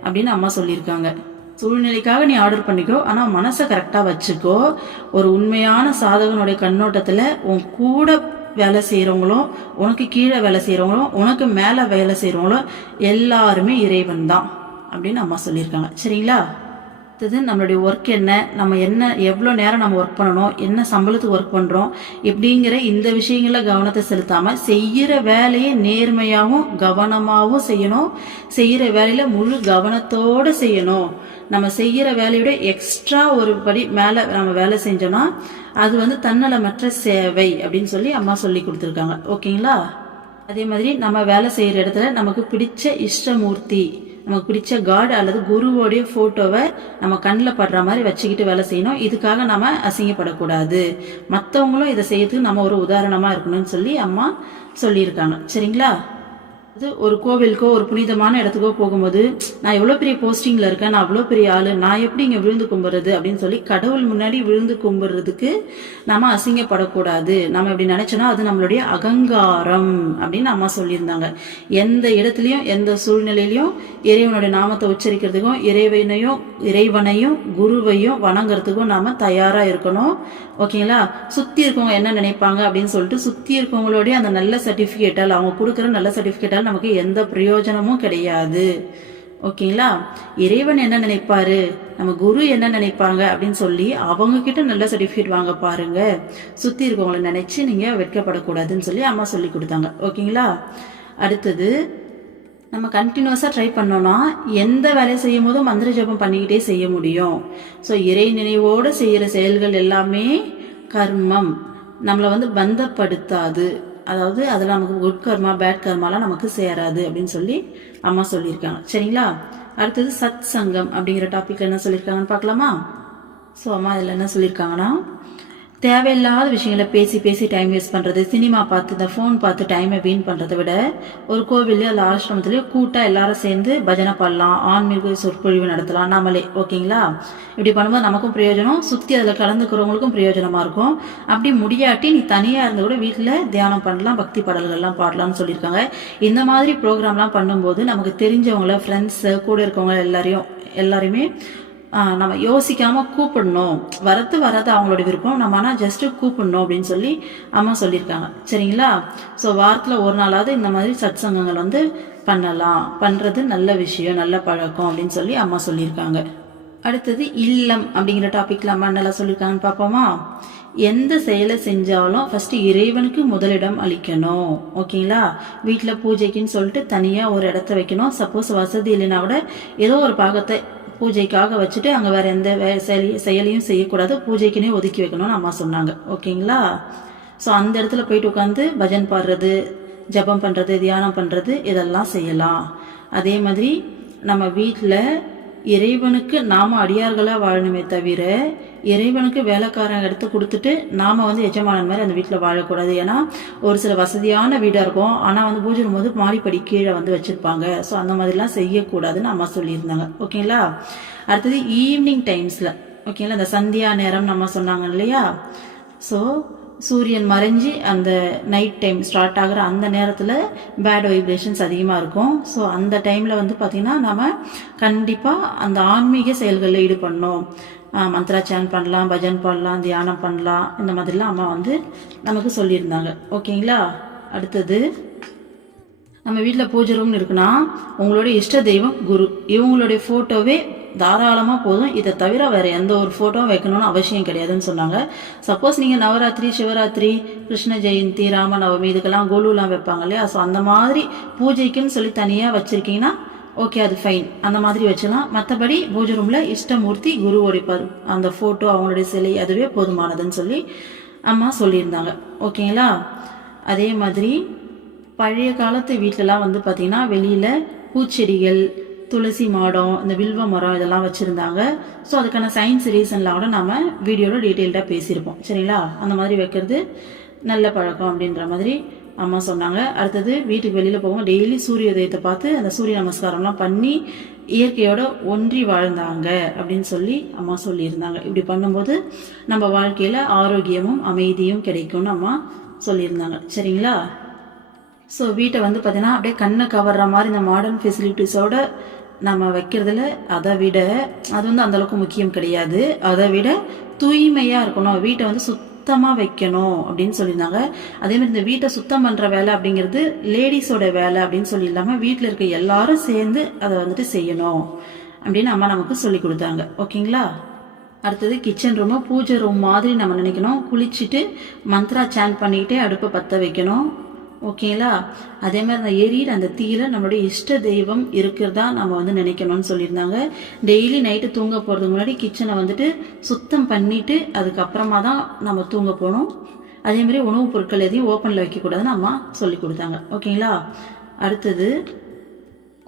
அப்படின்னு அம்மா சொல்லியிருக்காங்க. சூழ்நிலைக்காக நீ ஆர்டர் பண்ணிக்கோ, ஆனா மனசை கரெக்டா வச்சுக்கோ. ஒரு உண்மையான சாதகனுடைய கண்ணோட்டத்துல உன் கூட வேலை செய்யறவங்களும், உனக்கு கீழே வேலை செய்யறவங்களும், உனக்கு மேல வேலை செய்யறவங்களும் எல்லாருமே இறைவன் தான் அப்படின்னு அம்மா சொல்லியிருக்காங்க. சரிங்களா? அடுத்தது நம்மளுடைய ஒர்க் என்ன, நம்ம எவ்வளோ நேரம் நம்ம ஒர்க் பண்ணணும், என்ன சம்பளத்துக்கு ஒர்க் பண்ணுறோம் இப்படிங்கிற இந்த விஷயங்கள கவனத்தை செலுத்தாமல் செய்கிற வேலையை நேர்மையாகவும் கவனமாகவும் செய்யணும். செய்கிற வேலையில் முழு கவனத்தோடு செய்யணும். நம்ம செய்கிற வேலையோட எக்ஸ்ட்ரா ஒரு படி மேலே நம்ம வேலை செஞ்சோம்னா அது தன்னலமற்ற சேவை அப்படின்னு சொல்லி அம்மா சொல்லி கொடுத்துருக்காங்க. ஓகேங்களா? அதே மாதிரி நம்ம வேலை செய்கிற இடத்துல நமக்கு பிடிச்ச இஷ்டமூர்த்தி, நமக்கு பிடிச்ச காட் அல்லது குருவோடைய போட்டோவை நம்ம கண்ணில் படுற மாதிரி வச்சுக்கிட்டு வேலை செய்யணும். இதுக்காக நம்ம அசிங்கப்படக்கூடாது. மற்றவங்களும் இதை செய்யறதுக்கு நம்ம ஒரு உதாரணமா இருக்கணும்னு சொல்லி அம்மா சொல்லியிருக்காங்க. சரிங்களா? அது ஒரு கோவிலுக்கோ ஒரு புனிதமான இடத்துக்கோ போகும்போது நான் எவ்வளோ பெரிய போஸ்டிங்ல இருக்கேன், நான் அவ்வளோ பெரிய ஆளு, நான் எப்படி இங்கே விழுந்து கும்பிடுறது அப்படின்னு சொல்லி கடவுள் முன்னாடி விழுந்து கும்பிடுறதுக்கு நம்ம அசிங்கப்படக்கூடாது. நம்ம இப்படி நினைச்சோன்னா அது நம்மளுடைய அகங்காரம் அப்படின்னு அம்மா சொல்லியிருந்தாங்க. எந்த இடத்துலையும் எந்த சூழ்நிலையிலையும் இறைவனுடைய நாமத்தை உச்சரிக்கிறதுக்கும் இறைவனையும் குருவையும் வணங்குறதுக்கும் நாம தயாரா இருக்கணும். ஓகேங்களா? சுத்தி இருக்கவங்க என்ன நினைப்பாங்க அப்படின்னு சொல்லிட்டு சுத்தி இருக்கவங்களுடைய அந்த நல்ல சர்டிபிகேட்டால், அவங்க கொடுக்குற நல்ல சர்டிபிகேட்டால் நமக்கு எந்த பிரயோஜனமும் கிடையாது. ஓகேங்களா? இறைவன் என்ன நினைப்பாரு, நம்ம குரு என்ன நினைப்பாங்க அப்படின்னு சொல்லி அவங்க கிட்ட நல்ல சர்டிபிகேட் வாங்க பாருங்க. சுத்தி இருக்கவங்களை நினைச்சு நீங்க வெட்கப்படக்கூடாதுன்னு சொல்லி அம்மா சொல்லி கொடுத்தாங்க. ஓகேங்களா? அடுத்தது நம்ம கண்டினியூஸா ட்ரை பண்ணோம்னா எந்த வேலையை செய்யும் போதும் மந்திர ஜபம் பண்ணிக்கிட்டே செய்ய முடியும். ஸோ இறை நினைவோடு செய்யற செயல்கள் எல்லாமே கர்மம், நம்மளை பந்தப்படுத்தாது. அதாவது அதில் நமக்கு குட் கர்மா பேட் கர்மாலாம் நமக்கு சேராது அப்படின்னு சொல்லி அம்மா சொல்லியிருக்காங்க. சரிங்களா? அடுத்தது சத் சங்கம் அப்படிங்கிற டாபிக்ல என்ன சொல்லியிருக்காங்கன்னு பார்க்கலாமா? ஸோ அம்மா இதில் என்ன சொல்லியிருக்காங்கன்னா, தேவையில்லாத விஷயங்களை பேசி பேசி டைம் வேஸ்ட் பண்றது, சினிமா பார்த்து இந்த ஃபோன் பார்த்து டைமை வீண் பண்றதை விட ஒரு கோவில்லையோ அல்ல ஆசிரமத்திலயோ கூட்டா எல்லாரும் சேர்ந்து பஜனை பண்ணலாம், ஆன்மீக சொற்பொழிவு நடத்தலாம் நாமளே. ஓகேங்களா? இப்படி பண்ணும்போது நமக்கும் பிரயோஜனம், சுத்தி அதில் கலந்துக்கிறவங்களுக்கும் பிரயோஜனமா இருக்கும். அப்படி முடியாட்டி நீ தனியா இருந்து கூட வீட்டில் தியானம் பண்ணலாம், பக்தி பாடல்கள்லாம் பாடலாம்னு சொல்லியிருக்காங்க. இந்த மாதிரி ப்ரோக்ராம்லாம் பண்ணும்போது நமக்கு தெரிஞ்சவங்கள, ஃப்ரெண்ட்ஸ், கூட இருக்கவங்க எல்லாரையுமே நம்ம யோசிக்காம கூப்பிடணும். வராது அவங்களோட விருப்பம், நம்ம ஆனால் ஜஸ்ட் கூப்பிடணும் அப்படின்னு சொல்லி அம்மா சொல்லியிருக்காங்க. சரிங்களா? ஸோ வாரத்தில் ஒரு நாளாவது இந்த மாதிரி சத் சங்கங்கள் பண்றது நல்ல விஷயம், நல்ல பழக்கம் அப்படின்னு சொல்லி அம்மா சொல்லியிருக்காங்க. அடுத்தது இல்லம் அப்படிங்கிற டாபிக்ல அம்மா நல்லா சொல்லியிருக்காங்கன்னு பார்ப்போமா? எந்த செயலை செஞ்சாலும் ஃபர்ஸ்ட் இறைவனுக்கு முதலிடம் அளிக்கணும். ஓகேங்களா? வீட்டில் பூஜைக்குன்னு சொல்லிட்டு தனியாக ஒரு இடத்த வைக்கணும். சப்போஸ் வசதி இல்லைன்னா கூட ஏதோ ஒரு பாகத்தை பூஜைக்காக வச்சுட்டு அங்கே வேற எந்த செயலையும் செய்யக்கூடாது, பூஜைக்குன்னே ஒதுக்கி வைக்கணும்னு அம்மா சொன்னாங்க. ஓகேங்களா? ஸோ அந்த இடத்துல போயிட்டு உட்காந்து பஜன் பாடுறது, ஜபம் பண்ணுறது, தியானம் பண்ணுறது இதெல்லாம் செய்யலாம். அதே மாதிரி நம்ம வீட்டில் இறைவனுக்கு நாம் அடியார்களாக வாழணுமே தவிர இறைவனுக்கு வேலைக்காரங்க எடுத்து கொடுத்துட்டு நாம் எஜமானன் மாதிரி அந்த வீட்டில் வாழக்கூடாது. ஏன்னா ஒரு சில வசதியான வீடாக இருக்கும், ஆனால் பூஜை ரூம் மாடிப்படி கீழே வச்சுருப்பாங்க. ஸோ அந்த மாதிரிலாம் செய்யக்கூடாதுன்னு அம்மா சொல்லியிருந்தாங்க. ஓகேங்களா. அடுத்தது ஈவினிங் டைம்ஸில் ஓகேங்களா, இந்த சந்தியா நேரம் நம்ம சொன்னாங்க இல்லையா. ஸோ சூரியன் மறைஞ்சி அந்த நைட் டைம் ஸ்டார்ட் ஆகிற அந்த நேரத்தில் பேட் வைப்ரேஷன்ஸ் அதிகமாக இருக்கும். ஸோ அந்த டைமில் பார்த்திங்கன்னா நம்ம கண்டிப்பாக அந்த ஆன்மீக செயல்களில் ஈடுபடணும். மந்த்ரா சேன் பண்ணலாம், பஜன் பாடலாம், தியானம் பண்ணலாம், இந்த மாதிரிலாம் அம்மா நமக்கு சொல்லியிருந்தாங்க. ஓகேங்களா. அடுத்தது நம்ம வீட்டில் பூஜை ரூம்னு இருக்குன்னா உங்களுடைய இஷ்ட தெய்வம் குரு இவங்களுடைய ஃபோட்டோவே தாராளமாக போதும். இதை தவிர வேறு எந்த ஒரு ஃபோட்டோவும் வைக்கணும்னு அவசியம் கிடையாதுன்னு சொன்னாங்க. சப்போஸ் நீங்கள் நவராத்திரி, சிவராத்திரி, கிருஷ்ண ஜெயந்தி, ராமநவமி இதுக்கெல்லாம் கோலுலாம் வைப்பாங்க இல்லையா. ஸோ அந்த மாதிரி பூஜைக்குன்னு சொல்லி தனியாக வச்சுருக்கீங்கன்னா ஓகே, அது ஃபைன், அந்த மாதிரி வச்சுக்கலாம். மற்றபடி பூஜை ரூமில் இஷ்டமூர்த்தி குருவோடைய அந்த ஃபோட்டோ, அவங்களுடைய சிலை அதுவே போதுமானதுன்னு சொல்லி அம்மா சொல்லியிருந்தாங்க. ஓகேங்களா. அதே மாதிரி பழைய காலத்து வீட்டிலலாம் பார்த்திங்கன்னா வெளியில் பூச்செடிகள், துளசி மாடம், இந்த வில்வ மரம் இதெல்லாம் வச்சுருந்தாங்க. ஸோ அதுக்கான சயின்ஸ் ரீசன்லாம் கூட நம்ம வீடியோவில் டீட்டெயில்டாக பேசியிருப்போம். சரிங்களா. அந்த மாதிரி வைக்கிறது நல்ல பழக்கம் அப்படின்ற மாதிரி அம்மா சொன்னாங்க. அடுத்தது வீட்டுக்கு வெளியில் போகும் டெய்லி சூரிய உதயத்தை பார்த்து அந்த சூரிய நமஸ்காரம்லாம் பண்ணி இயற்கையோட ஒன்றி வாழ்ந்தாங்க அப்படின்னு சொல்லி அம்மா சொல்லியிருந்தாங்க. இப்படி பண்ணும்போது நம்ம வாழ்க்கையில் ஆரோக்கியமும் அமைதியும் கிடைக்கும்னு அம்மா சொல்லியிருந்தாங்க. சரிங்களா. ஸோ வீட்டை பார்த்தீங்கன்னா அப்படியே கண்ணை கவர்ற மாதிரி இந்த மாடர்ன் ஃபெசிலிட்டிஸோட நம்ம வைக்கிறதுல அதை விட அது அந்தளவுக்கு முக்கியம் கிடையாது. அதை விட தூய்மையாக இருக்கணும், வீட்டை சுத்தமாக வைக்கணும் அப்படின்னு சொல்லியிருந்தாங்க. அதேமாதிரி இந்த வீட்டை சுத்தம் பண்ணுற வேலை அப்படிங்கிறது லேடிஸோட வேலை அப்படின்னு சொல்லி இல்லாமல் வீட்டில் இருக்க எல்லாரும் சேர்ந்து அதை செய்யணும் அப்படின்னு அம்மா நமக்கு சொல்லி கொடுத்தாங்க. ஓகேங்களா. அடுத்தது கிச்சன் ரூமை பூஜை ரூம் மாதிரி நம்ம நினைக்கணும். குளிச்சுட்டு மந்த்ரா சேன் பண்ணிக்கிட்டே அடுப்பை பற்ற வைக்கணும். ஓகேங்களா. அதே மாதிரி அந்த எரியிற அந்த தீயில நம்மளுடைய இஷ்ட தெய்வம் இருக்கிறதா நம்ம நினைக்கணும்னு சொல்லியிருந்தாங்க. டெய்லி நைட்டு தூங்க போகிறதுக்கு முன்னாடி கிச்சனை சுத்தம் பண்ணிட்டு அதுக்கப்புறமா தான் நம்ம தூங்க போகணும். அதே மாதிரி உணவுப் பொருட்கள் எதையும் ஓப்பனில் வைக்கக்கூடாதுன்னு அம்மா சொல்லி கொடுத்தாங்க. ஓகேங்களா. அடுத்தது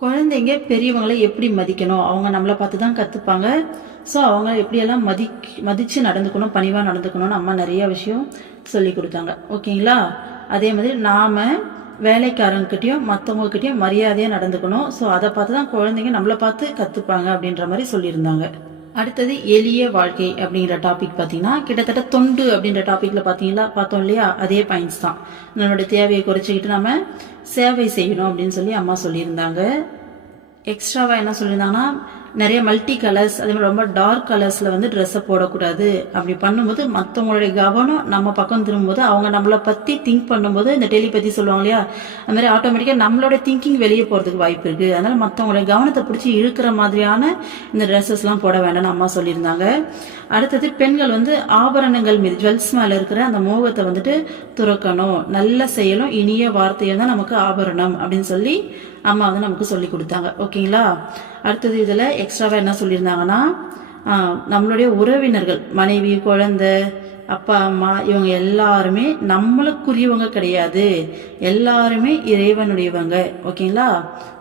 குழந்தைங்க பெரியவங்களை எப்படி மதிக்கணும், அவங்க நம்மளை பார்த்து தான் கற்றுப்பாங்க. ஸோ அவங்க எப்படியெல்லாம் மதித்து நடந்துக்கணும், பணிவாக நடந்துக்கணும்னு அம்மா நிறைய விஷயம் சொல்லி கொடுத்தாங்க. ஓகேங்களா. அதே மாதிரி நாம் வேலைக்காரங்கிட்டையும் மற்றவங்கக்கிட்டையும் மரியாதையாக நடந்துக்கணும். ஸோ அதை பார்த்து தான் குழந்தைங்க நம்மளை பார்த்து கற்றுப்பாங்க அப்படின்ற மாதிரி சொல்லியிருந்தாங்க. அடுத்தது எளிய வாழ்க்கை அப்படிங்கிற டாபிக் பார்த்தீங்கன்னா கிட்டத்தட்ட தொண்டு அப்படின்ற டாப்பிக்கில் பார்த்தோம் இல்லையா, அதே பாயிண்ட்ஸ் தான். நம்மளுடைய தேவையை குறைச்சிக்கிட்டு நம்ம சேவை செய்யணும் அப்படின்னு சொல்லி அம்மா சொல்லியிருந்தாங்க. எக்ஸ்ட்ராவாக என்ன சொல்லியிருந்தாங்கன்னா நிறைய மல்டி கலர்ஸ், அதே மாதிரி ரொம்ப டார்க் கலர்ஸில் ட்ரெஸ்ஸை போடக்கூடாது. அப்படி பண்ணும்போது மற்றவங்களுடைய கவனம் நம்ம பக்கம் திரும்பும்போது அவங்க நம்மளை பற்றி திங்க் பண்ணும்போது இந்த டெலிபதி சொல்லுவாங்க இல்லையா, அது மாதிரி ஆட்டோமேட்டிக்காக நம்மளோட திங்கிங் வெளியே போகிறதுக்கு வாய்ப்பு இருக்குது. அதனால் மற்றவங்களுடைய கவனத்தை பிடிச்சி இழுக்கிற மாதிரியான இந்த ட்ரெஸ்ஸஸ்லாம் போட வேண்டாம்னு அம்மா சொல்லியிருந்தாங்க. அடுத்தது பெண்கள் ஆபரணங்கள் மீது ஜுவல்ஸ் மேலே இருக்கிற அந்த மோகத்தை துறக்கணும். நல்ல செயலும் இனிய வார்த்தையும் தான் நமக்கு ஆபரணம் அப்படின்னு சொல்லி அம்மா நமக்கு சொல்லி கொடுத்தாங்க. ஓகேங்களா. அடுத்தது இதில் எக்ஸ்ட்ராவாக என்ன சொல்லியிருந்தாங்கன்னா நம்மளுடைய உறவினர்கள், மனைவி, குழந்தை, அப்பா, அம்மா இவங்க எல்லாருமே நம்மளுக்குரியவங்க கிடையாது, எல்லாருமே இறைவனுடையவங்க. ஓகேங்களா.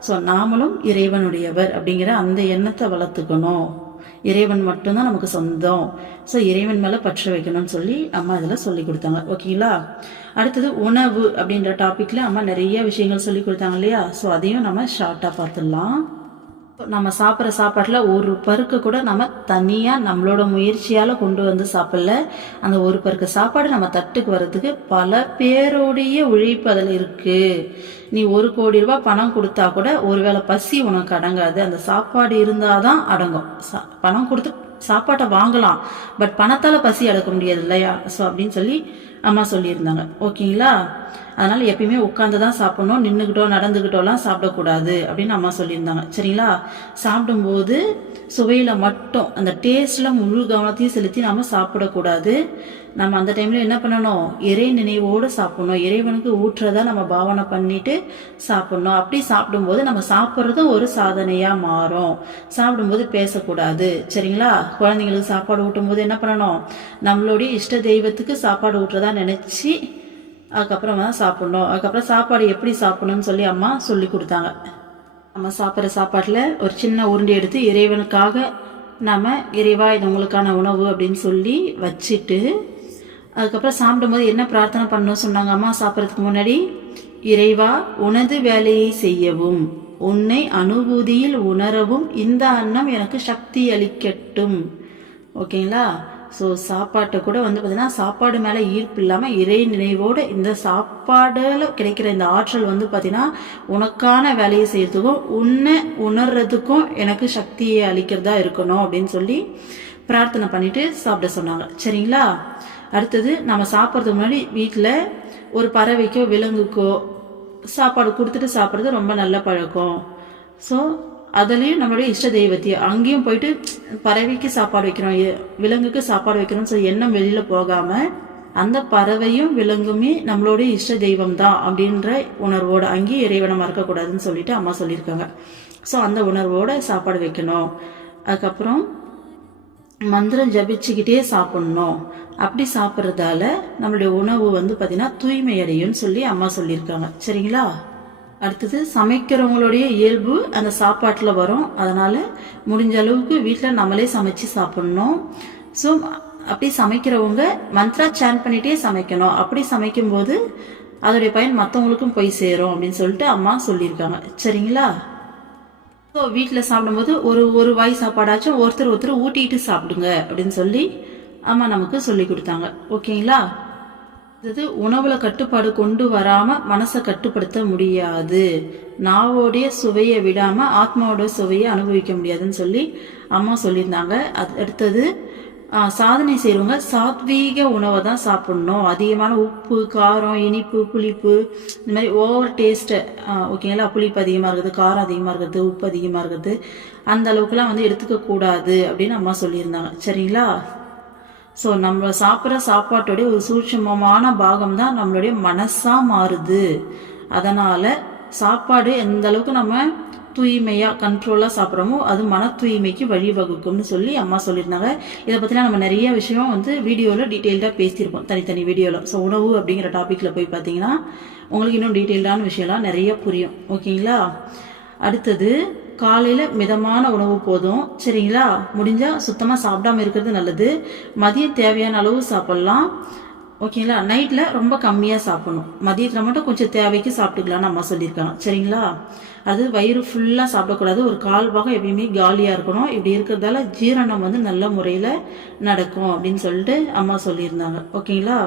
ஸோ நாமளும் இறைவனுடையவர் அப்படிங்கிற அந்த எண்ணத்தை வளர்த்துக்கணும். இறைவன் மட்டும்தான் நமக்கு சொந்தம். ஸோ இறைவன் மேலே பற்ற வைக்கணும்னு சொல்லி அம்மா இதில் சொல்லி கொடுத்தாங்க. ஓகேங்களா. அடுத்தது உணவு அப்படின்ற டாப்பிக்கில் அம்மா நிறைய விஷயங்கள் சொல்லி கொடுத்தாங்க இல்லையா. ஸோ அதையும் நம்ம ஷார்ட்டாக பார்த்துடலாம். நம்ம சாப்பிட்ற சாப்பாட்டில் ஒரு பருக்கு கூட நம்ம தனியாக நம்மளோட முயற்சியால் கொண்டு சாப்பிடல. அந்த ஒரு பருக்கு சாப்பாடு நம்ம தட்டுக்கு வர்றதுக்கு பல பேருடைய உழைப்பு அதில் இருக்குது. நீ 1 கோடி ரூபாய் பணம் கொடுத்தா கூட ஒருவேளை பசி உனக்கு அடங்காது. அந்த சாப்பாடு இருந்தால் தான் அடங்கும். பணம் கொடுத்து சாப்பாட்டை வாங்கலாம், பட் பணத்தால் பசி அடக்க முடியாது இல்லையா. ஸோ அப்படின்னு சொல்லி அம்மா சொல்லியிருந்தாங்க. ஓகேங்களா. அதனால எப்பயுமே உட்காந்து தான் சாப்பிடணும், நின்றுக்கிட்டோ நடந்துக்கிட்டோலாம் சாப்பிடக்கூடாது அப்படின்னு அம்மா சொல்லியிருந்தாங்க. சரிங்களா. சாப்பிடும்போது சுவையில் மட்டும் அந்த டேஸ்டில் முழு கவனத்தையும் செலுத்தி நம்ம சாப்பிடக்கூடாது. நம்ம அந்த டைமில் என்ன பண்ணணும், இறை நினைவோடு சாப்பிடணும். இறைவனுக்கு ஊற்றுறதா நம்ம பாவனை பண்ணிட்டு சாப்பிடணும். அப்படி சாப்பிடும்போது நம்ம சாப்பிட்றதும் ஒரு சாதனையாக மாறும். சாப்பிடும்போது பேசக்கூடாது. சரிங்களா. குழந்தைங்களுக்கு சாப்பாடு ஊட்டும் போது என்ன பண்ணணும், நம்மளுடைய இஷ்ட தெய்வத்துக்கு சாப்பாடு ஊட்டுறதா நினச்சி அதுக்கப்புறம் தான் சாப்பிடணும். அதுக்கப்புறம் சாப்பாடு எப்படி சாப்பிடணும்னு சொல்லி அம்மா சொல்லி கொடுத்தாங்க. நம்ம சாப்பிட்ற சாப்பாட்டில் ஒரு சின்ன உருண்டை எடுத்து இறைவனுக்காக நம்ம இறைவா இது உங்களுக்கான உணவு அப்படின்னு சொல்லி வச்சுட்டு, அதுக்கப்புறம் சாப்பிடும்போது என்ன பிரார்த்தனை பண்ணணும்னு சொன்னாங்க அம்மா சாப்பிட்றதுக்கு முன்னாடி? இறைவா உனது வேலையை செய்யவும், உன்னை அனுபூதியில் உணரவும் இந்த அன்னம் எனக்கு சக்தி அளிக்கட்டும். ஓகேங்களா? ஸோ சாப்பாட்டை கூட வந்து பார்த்தீங்கன்னா சாப்பாடு மேலே ஈர்ப்பு இல்லாமல் இறை நினைவோடு இந்த சாப்பாடில் கிடைக்கிற இந்த ஆற்றல் வந்து பார்த்தீங்கன்னா உனக்கான வேலையை செய்யறதுக்கும் உன்னை உணர்றதுக்கும் எனக்கு சக்தியை அளிக்கிறதா இருக்கணும் அப்படின்னு சொல்லி பிரார்த்தனை பண்ணிட்டு சாப்பிட சொன்னாங்க. சரிங்களா? அடுத்தது நம்ம சாப்பிட்றதுக்கு முன்னாடி வீட்டில் ஒரு பறவைக்கோ விலங்குக்கோ சாப்பாடு கொடுத்துட்டு சாப்பிட்றது ரொம்ப நல்ல பழக்கம். ஸோ அதுலேயும் நம்மளுடைய இஷ்ட தெய்வத்தையும் அங்கேயும் போயிட்டு பறவைக்கு சாப்பாடு வைக்கிறோம், விலங்குக்கு சாப்பாடு வைக்கிறோம்னு சொல்லி எண்ணம் வெளியில் போகாமல் அந்த பறவையும் விலங்குமே நம்மளுடைய இஷ்ட தெய்வம் தான் அப்படின்ற உணர்வோடு அங்கேயும் இறைவனை மறக்கக்கூடாதுன்னு சொல்லிட்டு அம்மா சொல்லியிருக்காங்க. ஸோ அந்த உணர்வோடு சாப்பாடு வைக்கணும். அதுக்கப்புறம் மந்திரம் ஜபிச்சுக்கிட்டே சாப்பிட்ணும். அப்படி சாப்பிட்றதால நம்மளுடைய உணவு வந்து பார்த்தீங்கன்னா தூய்மை அடையும்னு சொல்லி அம்மா சொல்லியிருக்காங்க. சரிங்களா? அடுத்தது சமைக்கிறவங்களுடைய இயல்பு அந்த சாப்பாட்டில் வரும். அதனால் முடிஞ்ச அளவுக்கு வீட்டில் நம்மளே சமைச்சு சாப்பிட்ணும். ஸோ அப்படி சமைக்கிறவங்க மந்த்ரா சேன் பண்ணிகிட்டே சமைக்கணும். அப்படி சமைக்கும்போது அதோடைய பயன் மற்றவங்களுக்கும் போய் சேரும் அப்படின்னு சொல்லிட்டு அம்மா சொல்லியிருக்காங்க. சரிங்களா? ஸோ வீட்டில் சாப்பிடும்போது ஒரு வாய் சாப்பாடாச்சும் ஒருத்தர் ஊட்டிட்டு சாப்பிடுங்க அப்படின்னு சொல்லி அம்மா நமக்கு சொல்லி கொடுத்தாங்க. ஓகேங்களா? அது உணவுல கட்டுப்பாடு கொண்டு வராம மனசை கட்டுப்படுத்த முடியாது. நாவோடைய சுவையை விடாம ஆத்மாவோட சுவையை அனுபவிக்க முடியாதுன்னு சொல்லி அம்மா சொல்லியிருந்தாங்க. அடுத்தது சாதனை செய்யறவங்க சாத்வீக உணவை தான் சாப்பிடணும். அதிகமான உப்பு, காரம், இனிப்பு, புளிப்பு இந்த மாதிரி ஓவர் டேஸ்ட்டு, ஓகேங்களா, புளிப்பு அதிகமாக இருக்குது, காரம் அதிகமாக இருக்குது, உப்பு அதிகமாக இருக்குது, அந்த அளவுக்குலாம் வந்து எடுத்துக்க கூடாது அப்படின்னு அம்மா சொல்லியிருந்தாங்க. சரிங்களா? ஸோ நம்ம சாப்பிட்ற சாப்பாட்டோடைய ஒரு சூட்சமமான பாகம் தான் நம்மளுடைய மனசாக மாறுது. அதனால் சாப்பாடு எந்த அளவுக்கு நம்ம தூய்மையாக கண்ட்ரோலாக சாப்பிட்றோமோ அது மன தூய்மைக்கு வழிவகுக்கும்னு சொல்லி அம்மா சொல்லியிருந்தாங்க. இதை பற்றிலாம் நம்ம நிறைய விஷயம் வந்து வீடியோவில் டீட்டெயில்டாக பேசியிருப்போம், தனித்தனி வீடியோவில். ஸோ உணவு அப்படிங்கிற டாப்பிக்கில் போய் பார்த்தீங்கன்னா உங்களுக்கு இன்னும் டீட்டெயில்டான விஷயம்லாம் நிறைய புரியும். ஓகேங்களா? அடுத்தது காலையில் மிதமான உணவு போதும். சரிங்களா? முடிஞ்சால் சுத்தமாக சாப்பிடாம இருக்கிறது நல்லது. மதியம் தேவையான அளவு சாப்பிட்லாம். ஓகேங்களா? நைட்டில் ரொம்ப கம்மியாக சாப்பிடணும். மதியத்தில் மட்டும் கொஞ்சம் தேவைக்கு சாப்பிட்டுக்கலான்னு அம்மா சொல்லியிருக்காங்க. சரிங்களா? அது வயிறு ஃபுல்லாக சாப்பிடக்கூடாது. ஒரு கால் பாகம் எப்பயுமே காலியாக இருக்கணும். இப்படி இருக்கிறதால ஜீரணம் வந்து நல்ல முறையில் நடக்கும் அப்படின்னு சொல்லிட்டு அம்மா சொல்லியிருந்தாங்க. ஓகேங்களா?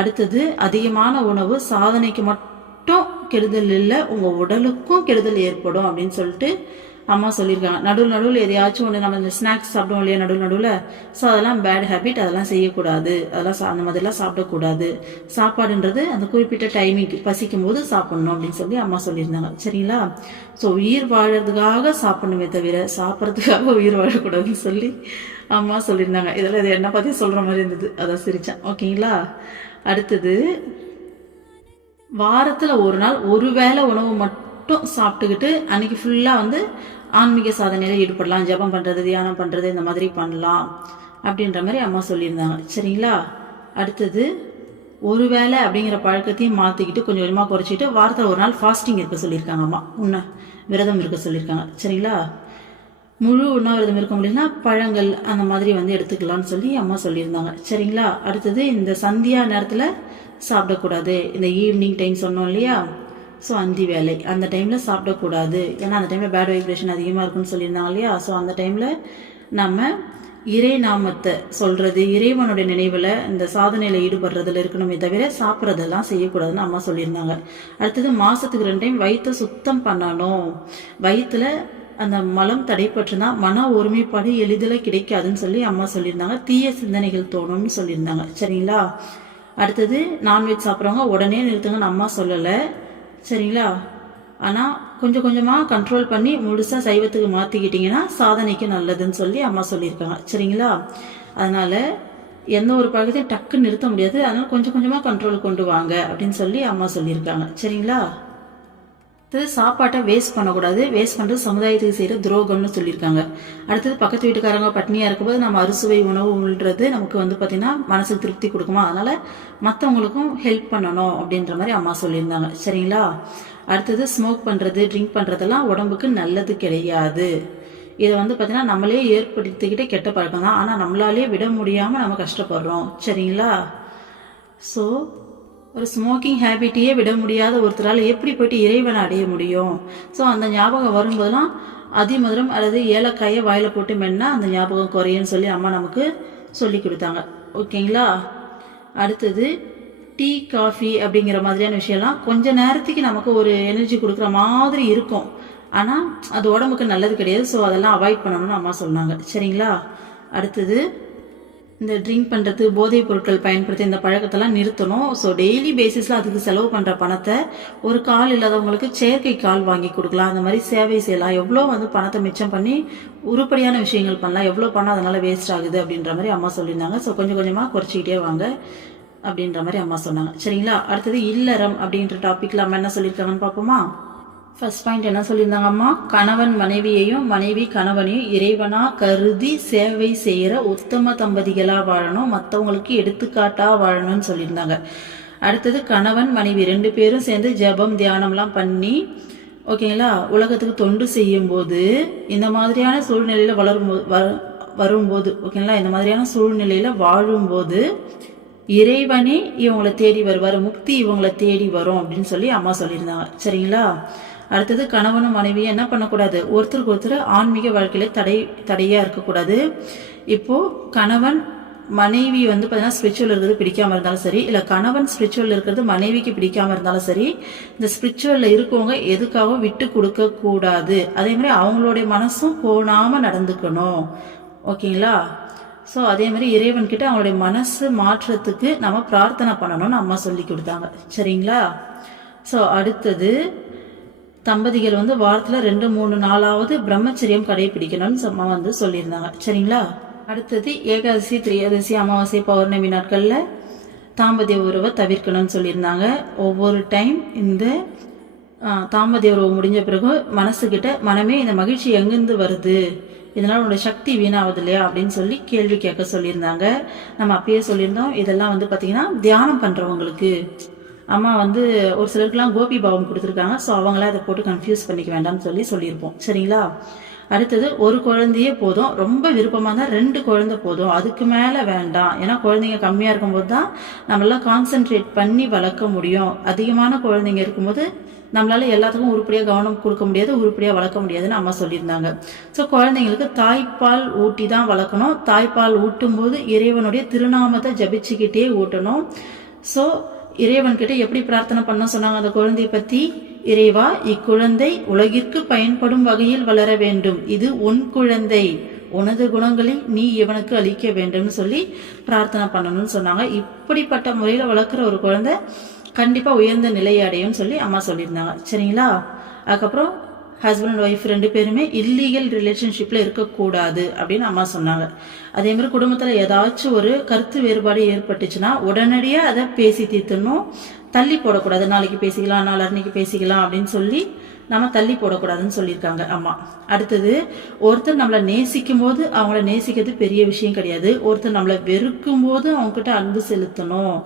அடுத்தது அதிகமான உணவு சாதனைக்கு மட்டும் கெடுதல் இல்லை, உங்கள் உடலுக்கும் கெடுதல் ஏற்படும் அப்படின்னு சொல்லிட்டு அம்மா சொல்லியிருக்காங்க. நடுவில் எதையாச்சும் ஒன்று நம்ம இந்த ஸ்நாக்ஸ் சாப்பிடுவோம் இல்லையா நடுவில். ஸோ அதெல்லாம் பேட் ஹேபிட், அதெல்லாம் செய்யக்கூடாது. அதெல்லாம் அந்த மாதிரிலாம் சாப்பிடக்கூடாது. சாப்பாடுன்றது அந்த குறிப்பிட்ட டைமிங்க்கு பசிக்கும் போது சாப்பிடணும் அப்படின்னு சொல்லி அம்மா சொல்லியிருந்தாங்க. சரிங்களா? ஸோ உயிர் வாழறதுக்காக சாப்பிடணுமே தவிர சாப்பிட்றதுக்காக உயிர் வாழக்கூடாதுன்னு சொல்லி அம்மா சொல்லியிருந்தாங்க. இதெல்லாம் இது என்னை பற்றி சொல்கிற மாதிரி இருந்தது, அதை சிரித்தேன். ஓகேங்களா? அடுத்தது வாரத்தில் ஒரு நாள் ஒரு வேளை உணவு மட்டும் சாப்பிட்டுக்கிட்டு அன்னைக்கு ஃபுல்லாக வந்து ஆன்மீக சாதனையில் ஈடுபடலாம். ஜபம் பண்ணுறது, தியானம் பண்ணுறது, இந்த மாதிரி பண்ணலாம் அப்படின்ற மாதிரி அம்மா சொல்லியிருந்தாங்க. சரிங்களா? அடுத்தது ஒரு வேளை அப்படிங்கிற பழக்கத்தையும் மாற்றிக்கிட்டு கொஞ்சம் கொஞ்சமாக குறைச்சிட்டு வாரத்தில் ஒரு நாள் ஃபாஸ்டிங் இருக்க சொல்லியிருக்காங்க அம்மா. விரதம் இருக்க சொல்லியிருக்காங்க. சரிங்களா? முழு உண்ணாவிரதம் இருக்க முடியும்னா பழங்கள் அந்த மாதிரி வந்து எடுத்துக்கலாம்னு சொல்லி அம்மா சொல்லியிருந்தாங்க. சரிங்களா? அடுத்தது இந்த சந்தியா நேரத்தில் சாப்பிடக்கூடாது. இந்த ஈவினிங் டைம் சொன்னோம் இல்லையா, ஸோ அந்தி வேலை அந்த டைமில் சாப்பிடக்கூடாது. ஏன்னா அந்த டைமில் பேட் வைப்ரேஷன் அதிகமாக இருக்குன்னு சொல்லியிருந்தாங்க இல்லையா. ஸோ அந்த டைமில் நம்ம இறை நாமத்தை சொல்கிறது, இறைவனுடைய நினைவில் இந்த சாதனையில் ஈடுபடுறதுல இருக்கணுமே தவிர சாப்பிட்றதெல்லாம் செய்யக்கூடாதுன்னு அம்மா சொல்லியிருந்தாங்க. அடுத்தது மாதத்துக்கு 2 டைம் வயிற்றை சுத்தம் பண்ணணும். வயிற்றுல அந்த மலம் தடைப்பட்டுனா மன ஒருமைப்பாடு எளிதில் கிடைக்காதுன்னு சொல்லி அம்மா சொல்லியிருந்தாங்க. தீய சிந்தனைகள் தோணும்னு சொல்லியிருந்தாங்க. சரிங்களா? அடுத்தது நான்வெஜ் சாப்பிட்றவங்க உடனே நிறுத்துங்கன்னு அம்மா சொல்லலை. சரிங்களா? ஆனால் கொஞ்சம் கொஞ்சமாக கண்ட்ரோல் பண்ணி முழுசாக சைவத்துக்கு மாற்றிக்கிட்டிங்கன்னா சாதனைக்கு நல்லதுன்னு சொல்லி அம்மா சொல்லியிருக்காங்க. சரிங்களா? அதனால் எந்த ஒரு பழக்கத்தையும் டக்குன்னு நிறுத்த முடியாது. அதனால் கொஞ்சம் கொஞ்சமாக கண்ட்ரோல் கொண்டு வாங்க அப்படின்னு சொல்லி அம்மா சொல்லியிருக்காங்க. சரிங்களா? அடுத்தது சாப்பாட்டை வேஸ்ட் பண்ணக்கூடாது. வேஸ்ட் பண்ணுறது சமுதாயத்துக்கு செய்கிற துரோகம்னு சொல்லியிருக்காங்க. அடுத்தது பக்கத்து வீட்டுக்காரங்க பட்னியாக இருக்கும்போது நம்ம அறுசுவை உணவு உள்றது நமக்கு பார்த்திங்கன்னா மனசுக்கு திருப்தி கொடுக்குமா, அதனால் மற்றவங்களுக்கும் ஹெல்ப் பண்ணணும் அப்படின்ற மாதிரி அம்மா சொல்லியிருந்தாங்க. சரிங்களா? அடுத்தது ஸ்மோக் பண்ணுறது, ட்ரிங்க் பண்ணுறதெல்லாம் உடம்புக்கு நல்லது கிடையாது. இதை பார்த்திங்கன்னா நம்மளே ஏற்படுத்திக்கிட்டே கெட்ட பழக்கம் தான். ஆனால் நம்மளாலே விட முடியாமல் நம்ம கஷ்டப்படுறோம். சரிங்களா? ஸோ ஒரு ஸ்மோக்கிங் ஹேபிட்டையே விட முடியாத ஒருத்தரால் எப்படி போயிட்டு இறைவனை அடைய முடியும்? ஸோ அந்த ஞாபகம் வரும்போதெல்லாம் அதிமதுரம் அல்லது ஏலக்காயை வாயில் போட்டு மென்னா அந்த ஞாபகம் குறையுன்னு சொல்லி அம்மா நமக்கு சொல்லி கொடுத்தாங்க. ஓகேங்களா? அடுத்தது டீ, காஃபி அப்படிங்கிற மாதிரியான விஷயம்லாம் கொஞ்ச நேரத்துக்கு நமக்கு ஒரு எனர்ஜி கொடுக்குற மாதிரி இருக்கும். ஆனால் அது உடம்புக்கு நல்லது கிடையாது. ஸோ அதெல்லாம் அவாய்ட் பண்ணணும்னு அம்மா சொன்னாங்க. சரிங்களா? அடுத்தது இந்த ட்ரிங்க் பண்ணுறது, போதைப் பொருட்கள் பயன்படுத்தி இந்த பழக்கத்தெல்லாம் நிறுத்தணும். ஸோ டெய்லி பேசிஸில் அதுக்கு செலவு பண்ணுற பணத்தை ஒரு கால் இல்லாதவங்களுக்கு செயற்கை கால் வாங்கி கொடுக்கலாம். அந்த மாதிரி சேவை செய்யலாம். எவ்வளோ பணத்தை மிச்சம் பண்ணி உருப்படியான விஷயங்கள் பண்ணலாம். எவ்வளோ பணம் அதனால் வேஸ்ட் ஆகுது அப்படின்ற மாதிரி அம்மா சொல்லியிருந்தாங்க. ஸோ கொஞ்சம் கொஞ்சமாக குறைச்சிக்கிட்டே வாங்க அப்படின்ற மாதிரி அம்மா சொன்னாங்க. சரிங்களா? அடுத்தது இல்லறம் அப்படின்ற டாப்பிக்கில் அம்மா என்ன சொல்லியிருக்காங்கன்னு பார்ப்போமா? ஃபர்ஸ்ட் பாயிண்ட் என்ன சொல்லியிருந்தாங்க அம்மா? கணவன் மனைவியையும் மனைவி கணவனையும் இறைவனா கருதி சேவை செய்கிற உத்தம தம்பதிகளா வாழணும், மற்றவங்களுக்கு எடுத்துக்காட்டா வாழணும்னு சொல்லியிருந்தாங்க. அடுத்தது கணவன் மனைவி 2 பேரும் சேர்ந்து ஜபம் தியானம்லாம் பண்ணி ஓகேங்களா உலகத்துக்கு தொண்டு செய்யும்போது இந்த மாதிரியான சூழ்நிலையில் வரும்போது ஓகேங்களா இந்த மாதிரியான சூழ்நிலையில் வாழும்போது இறைவனே இவங்களை தேடி வருவார், முக்தி இவங்களை தேடி வரும் அப்படின்னு சொல்லி அம்மா சொல்லியிருந்தாங்க. சரிங்களா? அடுத்தது கணவனும் மனைவியும் என்ன பண்ணக்கூடாது, ஒருத்தருக்கு ஒருத்தர் ஆன்மீக வாழ்க்கையில தடையா இருக்கக்கூடாது. இப்போ கணவன் மனைவி பார்த்தீங்கன்னா ஸ்பிரிச்சுவல் இருக்கிறது பிடிக்காம இருந்தாலும் சரி, இல்லை கணவன் ஸ்பிரிச்சுவல் இருக்கிறது மனைவிக்கு பிடிக்காம இருந்தாலும் சரி, இந்த ஸ்பிரிச்சுவல்ல இருக்கவங்க எதுக்காகவும் விட்டு கொடுக்க கூடாது. அதே மாதிரி அவங்களுடைய மனசும் போனாம நடந்துக்கணும். ஓகேங்களா? ஸோ அதே மாதிரி இறைவன்கிட்ட அவங்களுடைய மனசு மாற்றத்துக்கு நம்ம பிரார்த்தனை பண்ணணும்னு அம்மா சொல்லி கொடுத்தாங்க. சரிங்களா? ஸோ அடுத்தது தம்பதிகள் வாரத்தில் 2-3 நாளாவது பிரம்மச்சரியம் கடைபிடிக்கணும்னு அம்மா சொல்லியிருந்தாங்க. சரிங்களா? அடுத்தது ஏகாதசி, திரியோதசி, அமாவாசை, பௌர்ணமி நாட்களில் தாம்பத்திய உறவை தவிர்க்கணும்னு சொல்லியிருந்தாங்க. ஒவ்வொரு டைம் இந்த தாம்பத்திய உறவு முடிஞ்ச பிறகு மனசுக்கிட்ட மனமே இந்த மகிழ்ச்சி எங்கேருந்து வருது, இதனால் உன்னோட சக்தி வீணாவது இல்லையா அப்படின்னு சொல்லி கேள்வி கேட்க சொல்லியிருந்தாங்க. நம்ம அப்பயே சொல்லியிருந்தோம். இதெல்லாம் பார்த்தீங்கன்னா தியானம் பண்ணுறவங்களுக்கு அம்மா ஒரு சிலருக்குலாம் கோபி பாவம் கொடுத்துருக்காங்க. ஸோ அவங்களாம் அதை போட்டு கன்ஃபியூஸ் பண்ணிக்க வேண்டாம்னு சொல்லியிருப்போம். சரிங்களா? அடுத்தது ஒரு குழந்தையே போதும். ரொம்ப விருப்பமாக இருந்தால் 2 குழந்தை போதும், அதுக்கு மேலே வேண்டாம். ஏன்னா குழந்தைங்க கம்மியாக இருக்கும்போது தான் நம்மளால கான்சென்ட்ரேட் பண்ணி வளர்க்க முடியும். அதிகமான குழந்தைங்க இருக்கும்போது நம்மளால எல்லாத்துக்கும் உருப்படியாக கவனம் கொடுக்க முடியாது, உருப்படியாக வளர்க்க முடியாதுன்னு அம்மா சொல்லியிருந்தாங்க. ஸோ குழந்தைங்களுக்கு தாய்ப்பால் ஊட்டி தான் வளர்க்கணும். தாய்ப்பால் ஊட்டும் போது இறைவனுடைய திருநாமத்தை ஜபிச்சுக்கிட்டே ஊட்டணும். ஸோ இறைவன்கிட்ட எப்படி பிரார்த்தனை பண்ண சொன்னாங்க அந்த குழந்தையை பற்றி? இறைவா, இக்குழந்தை உலகிற்கு பயன்படும் வகையில் வளர வேண்டும். இது உன் குழந்தை, உனது குணங்களை நீ இவனுக்கு அளிக்க வேண்டும்னு சொல்லி பிரார்த்தனை பண்ணணும்னு சொன்னாங்க. இப்படிப்பட்ட முறையில் வளர்க்குற ஒரு குழந்தை கண்டிப்பாக உயர்ந்த நிலையை அடையும் சொல்லி அம்மா சொல்லியிருந்தாங்க. சரிங்களா? அதுக்கப்புறம் ஹஸ்பண்ட் அண்ட் ஒய்ஃப் 2 பேருமே இல்லீகல் ரிலேஷன்ஷிப்பில் இருக்கக்கூடாது அப்படின்னு அம்மா சொன்னாங்க. அதே மாதிரி குடும்பத்தில் ஏதாச்சும் ஒரு கருத்து வேறுபாடு ஏற்பட்டுச்சுன்னா உடனடியாக அதை பேசி தீர்த்தணும். தள்ளி போடக்கூடாது. நாளைக்கு பேசிக்கலாம், நாளன்னைக்கு பேசிக்கலாம் அப்படின்னு சொல்லி நம்ம தள்ளி போடக்கூடாதுன்னு சொல்லியிருக்காங்க அம்மா. அடுத்தது ஒருத்தர் நம்மளை நேசிக்கும் போது அவங்கள நேசிக்கிறது பெரிய விஷயம் கிடையாது. ஒருத்தர் நம்மளை வெறுக்கும் போது அவங்ககிட்ட அன்பு செலுத்தணும்,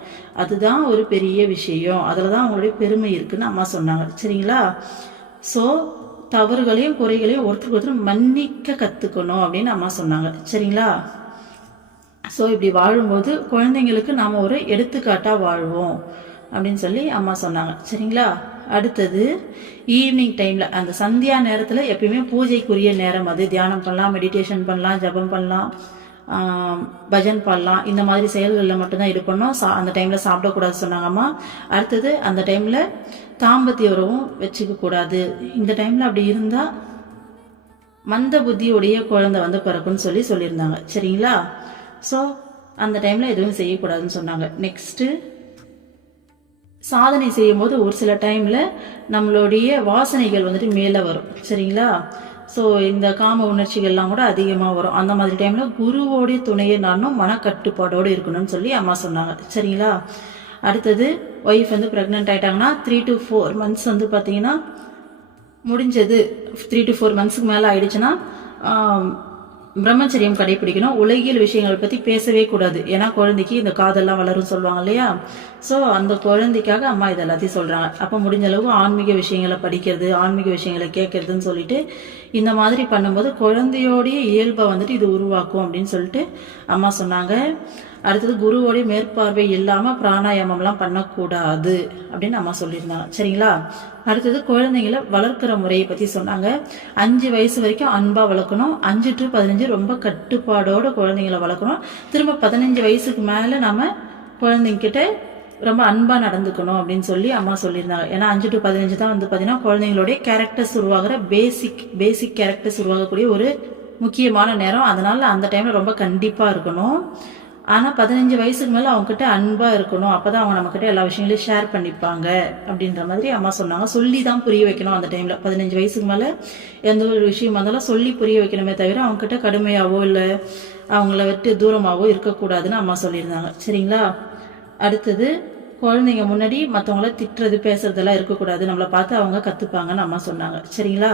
அதுதான் ஒரு பெரிய விஷயம். அதில் தான் அவங்களுடைய பெருமை இருக்குன்னு அம்மா சொன்னாங்க. சரிங்களா? ஸோ தவறுகளையும் குறைகளையும் ஒருத்தருக்கு ஒருத்தர் மன்னிக்க கற்றுக்கணும் அப்படின்னு அம்மா சொன்னாங்க. சரிங்களா? ஸோ இப்படி வாழும்போது குழந்தைங்களுக்கு நாம் ஒரு எடுத்துக்காட்டாக வாழ்வோம் அப்படின்னு சொல்லி அம்மா சொன்னாங்க. சரிங்களா? அடுத்தது ஈவினிங் டைமில் அந்த சந்தியா நேரத்தில் எப்பயுமே பூஜைக்குரிய நேரம். அது தியானம் பண்ணலாம், மெடிடேஷன் பண்ணலாம், ஜபம் பண்ணலாம், பஜன் பாடலாம். இந்த மாதிரி செயல்களில் மட்டும்தான் இது பண்ணோம். அந்த டைமில் சாப்பிடக்கூடாது சொன்னாங்கம்மா. அடுத்தது அந்த டைமில் தாம்பத்திய உறவும் வச்சுக்க கூடாது. இந்த டைமில் அப்படி இருந்தால் மந்த புத்தியுடைய குழந்தை பிறக்குன்னு சொல்லியிருந்தாங்க. சரிங்களா? ஸோ அந்த டைமில் எதுவும் செய்யக்கூடாதுன்னு சொன்னாங்க. நெக்ஸ்ட்டு சாதனை செய்யும் போது ஒரு சில டைமில் நம்மளுடைய வாசனைகள் மேலே வரும். சரிங்களா? ஸோ இந்த காம உணர்ச்சிகள்லாம் கூட அதிகமாக வரும். அந்த மாதிரி டைமில் குருவோடைய துணையை நானும் மனக்கட்டுப்பாடோடு இருக்கணும்னு சொல்லி அம்மா சொன்னாங்க. சரிங்களா? அடுத்தது ஒய்ஃப் ப்ரெக்னென்ட் ஆகிட்டாங்கன்னா 3 to 4 months பார்த்தீங்கன்னா முடிஞ்சது 3 to 4 monthsக்கு மேலே ஆயிடுச்சுன்னா பிரம்மச்சரியம் கடைபிடிக்கணும். உலகியல் விஷயங்களை பற்றி பேசவே கூடாது. ஏன்னா குழந்தைக்கு இந்த காதெல்லாம் வளரும் சொல்லுவாங்க இல்லையா. ஸோ அந்த குழந்தைக்காக அம்மா இது எல்லாத்தையும் சொல்கிறாங்க. அப்போ முடிஞ்ச அளவுக்கு ஆன்மீக விஷயங்களை படிக்கிறது, ஆன்மீக விஷயங்களை கேட்கறதுன்னு சொல்லிட்டு இந்த மாதிரி பண்ணும்போது குழந்தையோடைய இயல்பை வந்துட்டு இது உருவாக்கும் அப்படின்னு சொல்லிட்டு அம்மா சொன்னாங்க. அடுத்தது குருவோடைய மேற்பார்வை இல்லாமல் பிராணாயாமம்லாம் பண்ணக்கூடாது அப்படின்னு அம்மா சொல்லியிருந்தாங்க. சரிங்களா. அடுத்தது குழந்தைங்களை வளர்க்குற முறையை பற்றி சொன்னாங்க. 5 வயசு வரைக்கும் அன்பாக வளர்க்கணும். 5 to 15 ரொம்ப கட்டுப்பாடோட குழந்தைங்களை வளர்க்கணும். திரும்ப 15 வயசுக்கு மேலே நம்ம குழந்தைங்கிட்ட ரொம்ப அன்பாக நடந்துக்கணும் அப்படின்னு சொல்லி அம்மா சொல்லியிருந்தாங்க. ஏன்னா 5 to 15 தான் வந்து பார்த்தீங்கன்னா குழந்தைங்களுடைய கேரக்டர்ஸ் உருவாகிற பேசிக் கேரக்டர்ஸ் உருவாகக்கூடிய ஒரு முக்கியமான நேரம். அதனால அந்த டைமில் ரொம்ப கண்டிப்பாக இருக்கணும். ஆனால் 15 வயசுக்கு மேலே அவங்ககிட்ட அன்பாக இருக்கணும். அப்போ தான் அவங்க நம்மக்கிட்ட எல்லா விஷயங்களையும் ஷேர் பண்ணிப்பாங்க அப்படின்ற மாதிரி அம்மா சொன்னாங்க. சொல்லி தான் புரிய வைக்கணும் அந்த டைமில். 15 வயசுக்கு மேலே எந்த ஒரு விஷயம் வந்தாலும் சொல்லி புரிய வைக்கணுமே தவிர அவங்ககிட்ட கடுமையாவோ இல்லை அவங்கள விட்டு தூரமாகவோ இருக்கக்கூடாதுன்னு அம்மா சொல்லியிருந்தாங்க. சரிங்களா. அடுத்தது குழந்தைங்க முன்னாடி மற்றவங்கள திட்டுறது பேசுறதெல்லாம் இருக்கக்கூடாது. நம்மளை பார்த்து அவங்க கற்றுப்பாங்கன்னு அம்மா சொன்னாங்க. சரிங்களா.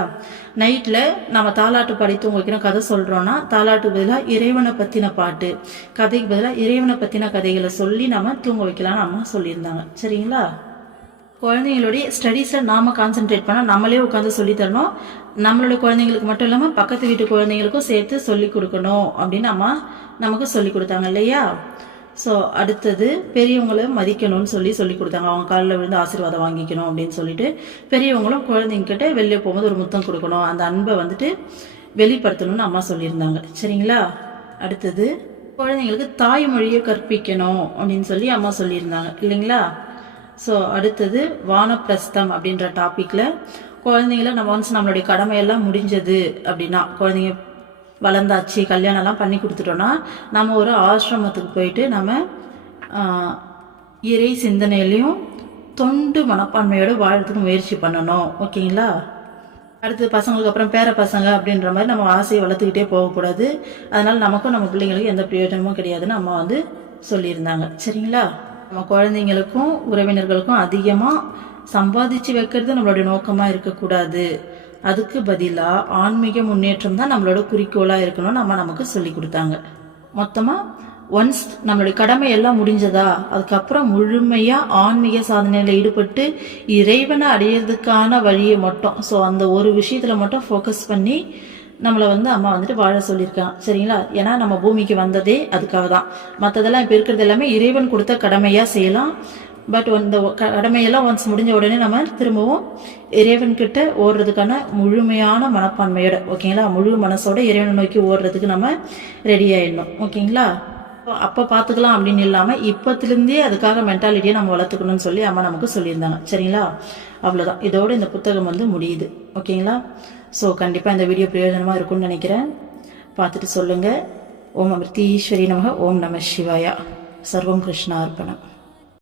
நைட்டில் நம்ம தாலாட்டு பாடி தூங்க வைக்கணும். கதை சொல்கிறோன்னா தாலாட்டு பதிலாக இறைவனை பற்றின பாட்டு, கதைக்கு பதிலாக இறைவனை பற்றின கதைகளை சொல்லி நம்ம தூங்க வைக்கலான்னு அம்மா சொல்லியிருந்தாங்க. சரிங்களா. குழந்தைங்களுடைய ஸ்டடீஸை நாம் கான்சென்ட்ரேட் பண்ணால் நம்மளே உட்காந்து சொல்லித்தரணும். நம்மளுடைய குழந்தைங்களுக்கு மட்டும் இல்லாமல் பக்கத்து வீட்டு குழந்தைங்களுக்கும் சேர்த்து சொல்லி கொடுக்கணும் அப்படின்னு அம்மா நமக்கு சொல்லி கொடுத்தாங்க இல்லையா. ஸோ அடுத்தது பெரியவங்களை மதிக்கணும்னு சொல்லி கொடுத்தாங்க. அவங்க காலில் விழுந்து ஆசீர்வாதம் வாங்கிக்கணும் அப்படின்னு சொல்லிட்டு பெரியவங்களும் குழந்தைங்கிட்ட வெளியே போகும்போது ஒரு முத்தம் கொடுக்கணும். அந்த அன்பை வந்துட்டு வெளிப்படுத்தணும்னு அம்மா சொல்லியிருந்தாங்க. சரிங்களா. அடுத்தது குழந்தைங்களுக்கு தாய்மொழியை கற்பிக்கணும் அப்படின்னு சொல்லி அம்மா சொல்லியிருந்தாங்க இல்லைங்களா. ஸோ அடுத்தது வானப்பிரஸ்தம் அப்படின்ற டாப்பிக்கில் குழந்தைங்கள நம்ம ஒன்ஸ் நம்மளுடைய கடமையெல்லாம் முடிஞ்சது அப்படின்னா குழந்தைங்க வளர்ந்தாச்சு கல்யாணம்லாம் பண்ணி கொடுத்துட்டோன்னா நம்ம ஒரு ஆசிரமத்துக்கு போயிட்டு நம்ம இறை சிந்தனையிலையும் தொண்டு மனப்பான்மையோடு வாழறதுக்கு முயற்சி பண்ணணும். ஓகேங்களா. அடுத்து பசங்களுக்கு அப்புறம் பேர பசங்க அப்படின்ற மாதிரி நம்ம ஆசையை வளர்த்துக்கிட்டே போகக்கூடாது. அதனால் நமக்கும் நம்ம பிள்ளைங்களுக்கும் எந்த பிரயோஜனமும் கிடையாதுன்னு அம்மா வந்து சொல்லியிருந்தாங்க. சரிங்களா. நம்ம குழந்தைங்களுக்கும் உறவினர்களுக்கும் அதிகமாக சம்பாதிச்சு வைக்கிறது நம்மளுடைய நோக்கமாக இருக்கக்கூடாது. அதுக்கு பதிலாக ஆன்மீக முன்னேற்றம் தான் நம்மளோட குறிக்கோளாக இருக்கணும்னு நம்ம நமக்கு சொல்லி கொடுத்தாங்க. மொத்தமாக ஒன்ஸ் நம்மளுடைய கடமை எல்லாம் முடிஞ்சதா அதுக்கப்புறம் முழுமையாக ஆன்மீக சாதனையில் ஈடுபட்டு இறைவனை அடையிறதுக்கான வழியை மட்டும் அந்த ஒரு விஷயத்தில் மட்டும் ஃபோக்கஸ் பண்ணி நம்மளை வந்து அம்மா வந்துட்டு வாழ சொல்லியிருக்காங்க. சரிங்களா. ஏன்னா நம்ம பூமிக்கு வந்ததே அதுக்காக தான். மற்றதெல்லாம் இப்போ இருக்கிறது எல்லாமே இறைவன் கொடுத்த கடமையாக செய்யலாம். பட் இந்த கடமையெல்லாம் ஒன்ஸ் முடிஞ்ச உடனே நம்ம திரும்பவும் இறைவன்கிட்ட ஓடுறதுக்கான முழுமையான மனப்பான்மையோட ஓகேங்களா முழு மனசோட இறைவனை நோக்கி ஓடுறதுக்கு நம்ம ரெடி ஆயிடணும். ஓகேங்களா. அப்போ பார்த்துக்கலாம் அப்படின்னு இல்லாமல் இப்போத்துலேருந்தே அதுக்காக மென்டாலிட்டியை நம்ம வளர்த்துக்கணும்னு சொல்லி அம்மா நமக்கு சொல்லியிருந்தாங்க. சரிங்களா. அவ்வளோதான். இதோடு இந்த புத்தகம் வந்து முடியுது. ஓகேங்களா. ஸோ கண்டிப்பாக இந்த வீடியோ பிரயோஜனமாக இருக்கும்னு நினைக்கிறேன். பார்த்துட்டு சொல்லுங்கள். ஓம் அமிர்தீஸ்வரி நமக. ஓம் நம சிவாயா. சர்வம் கிருஷ்ணார்ப்பணம்.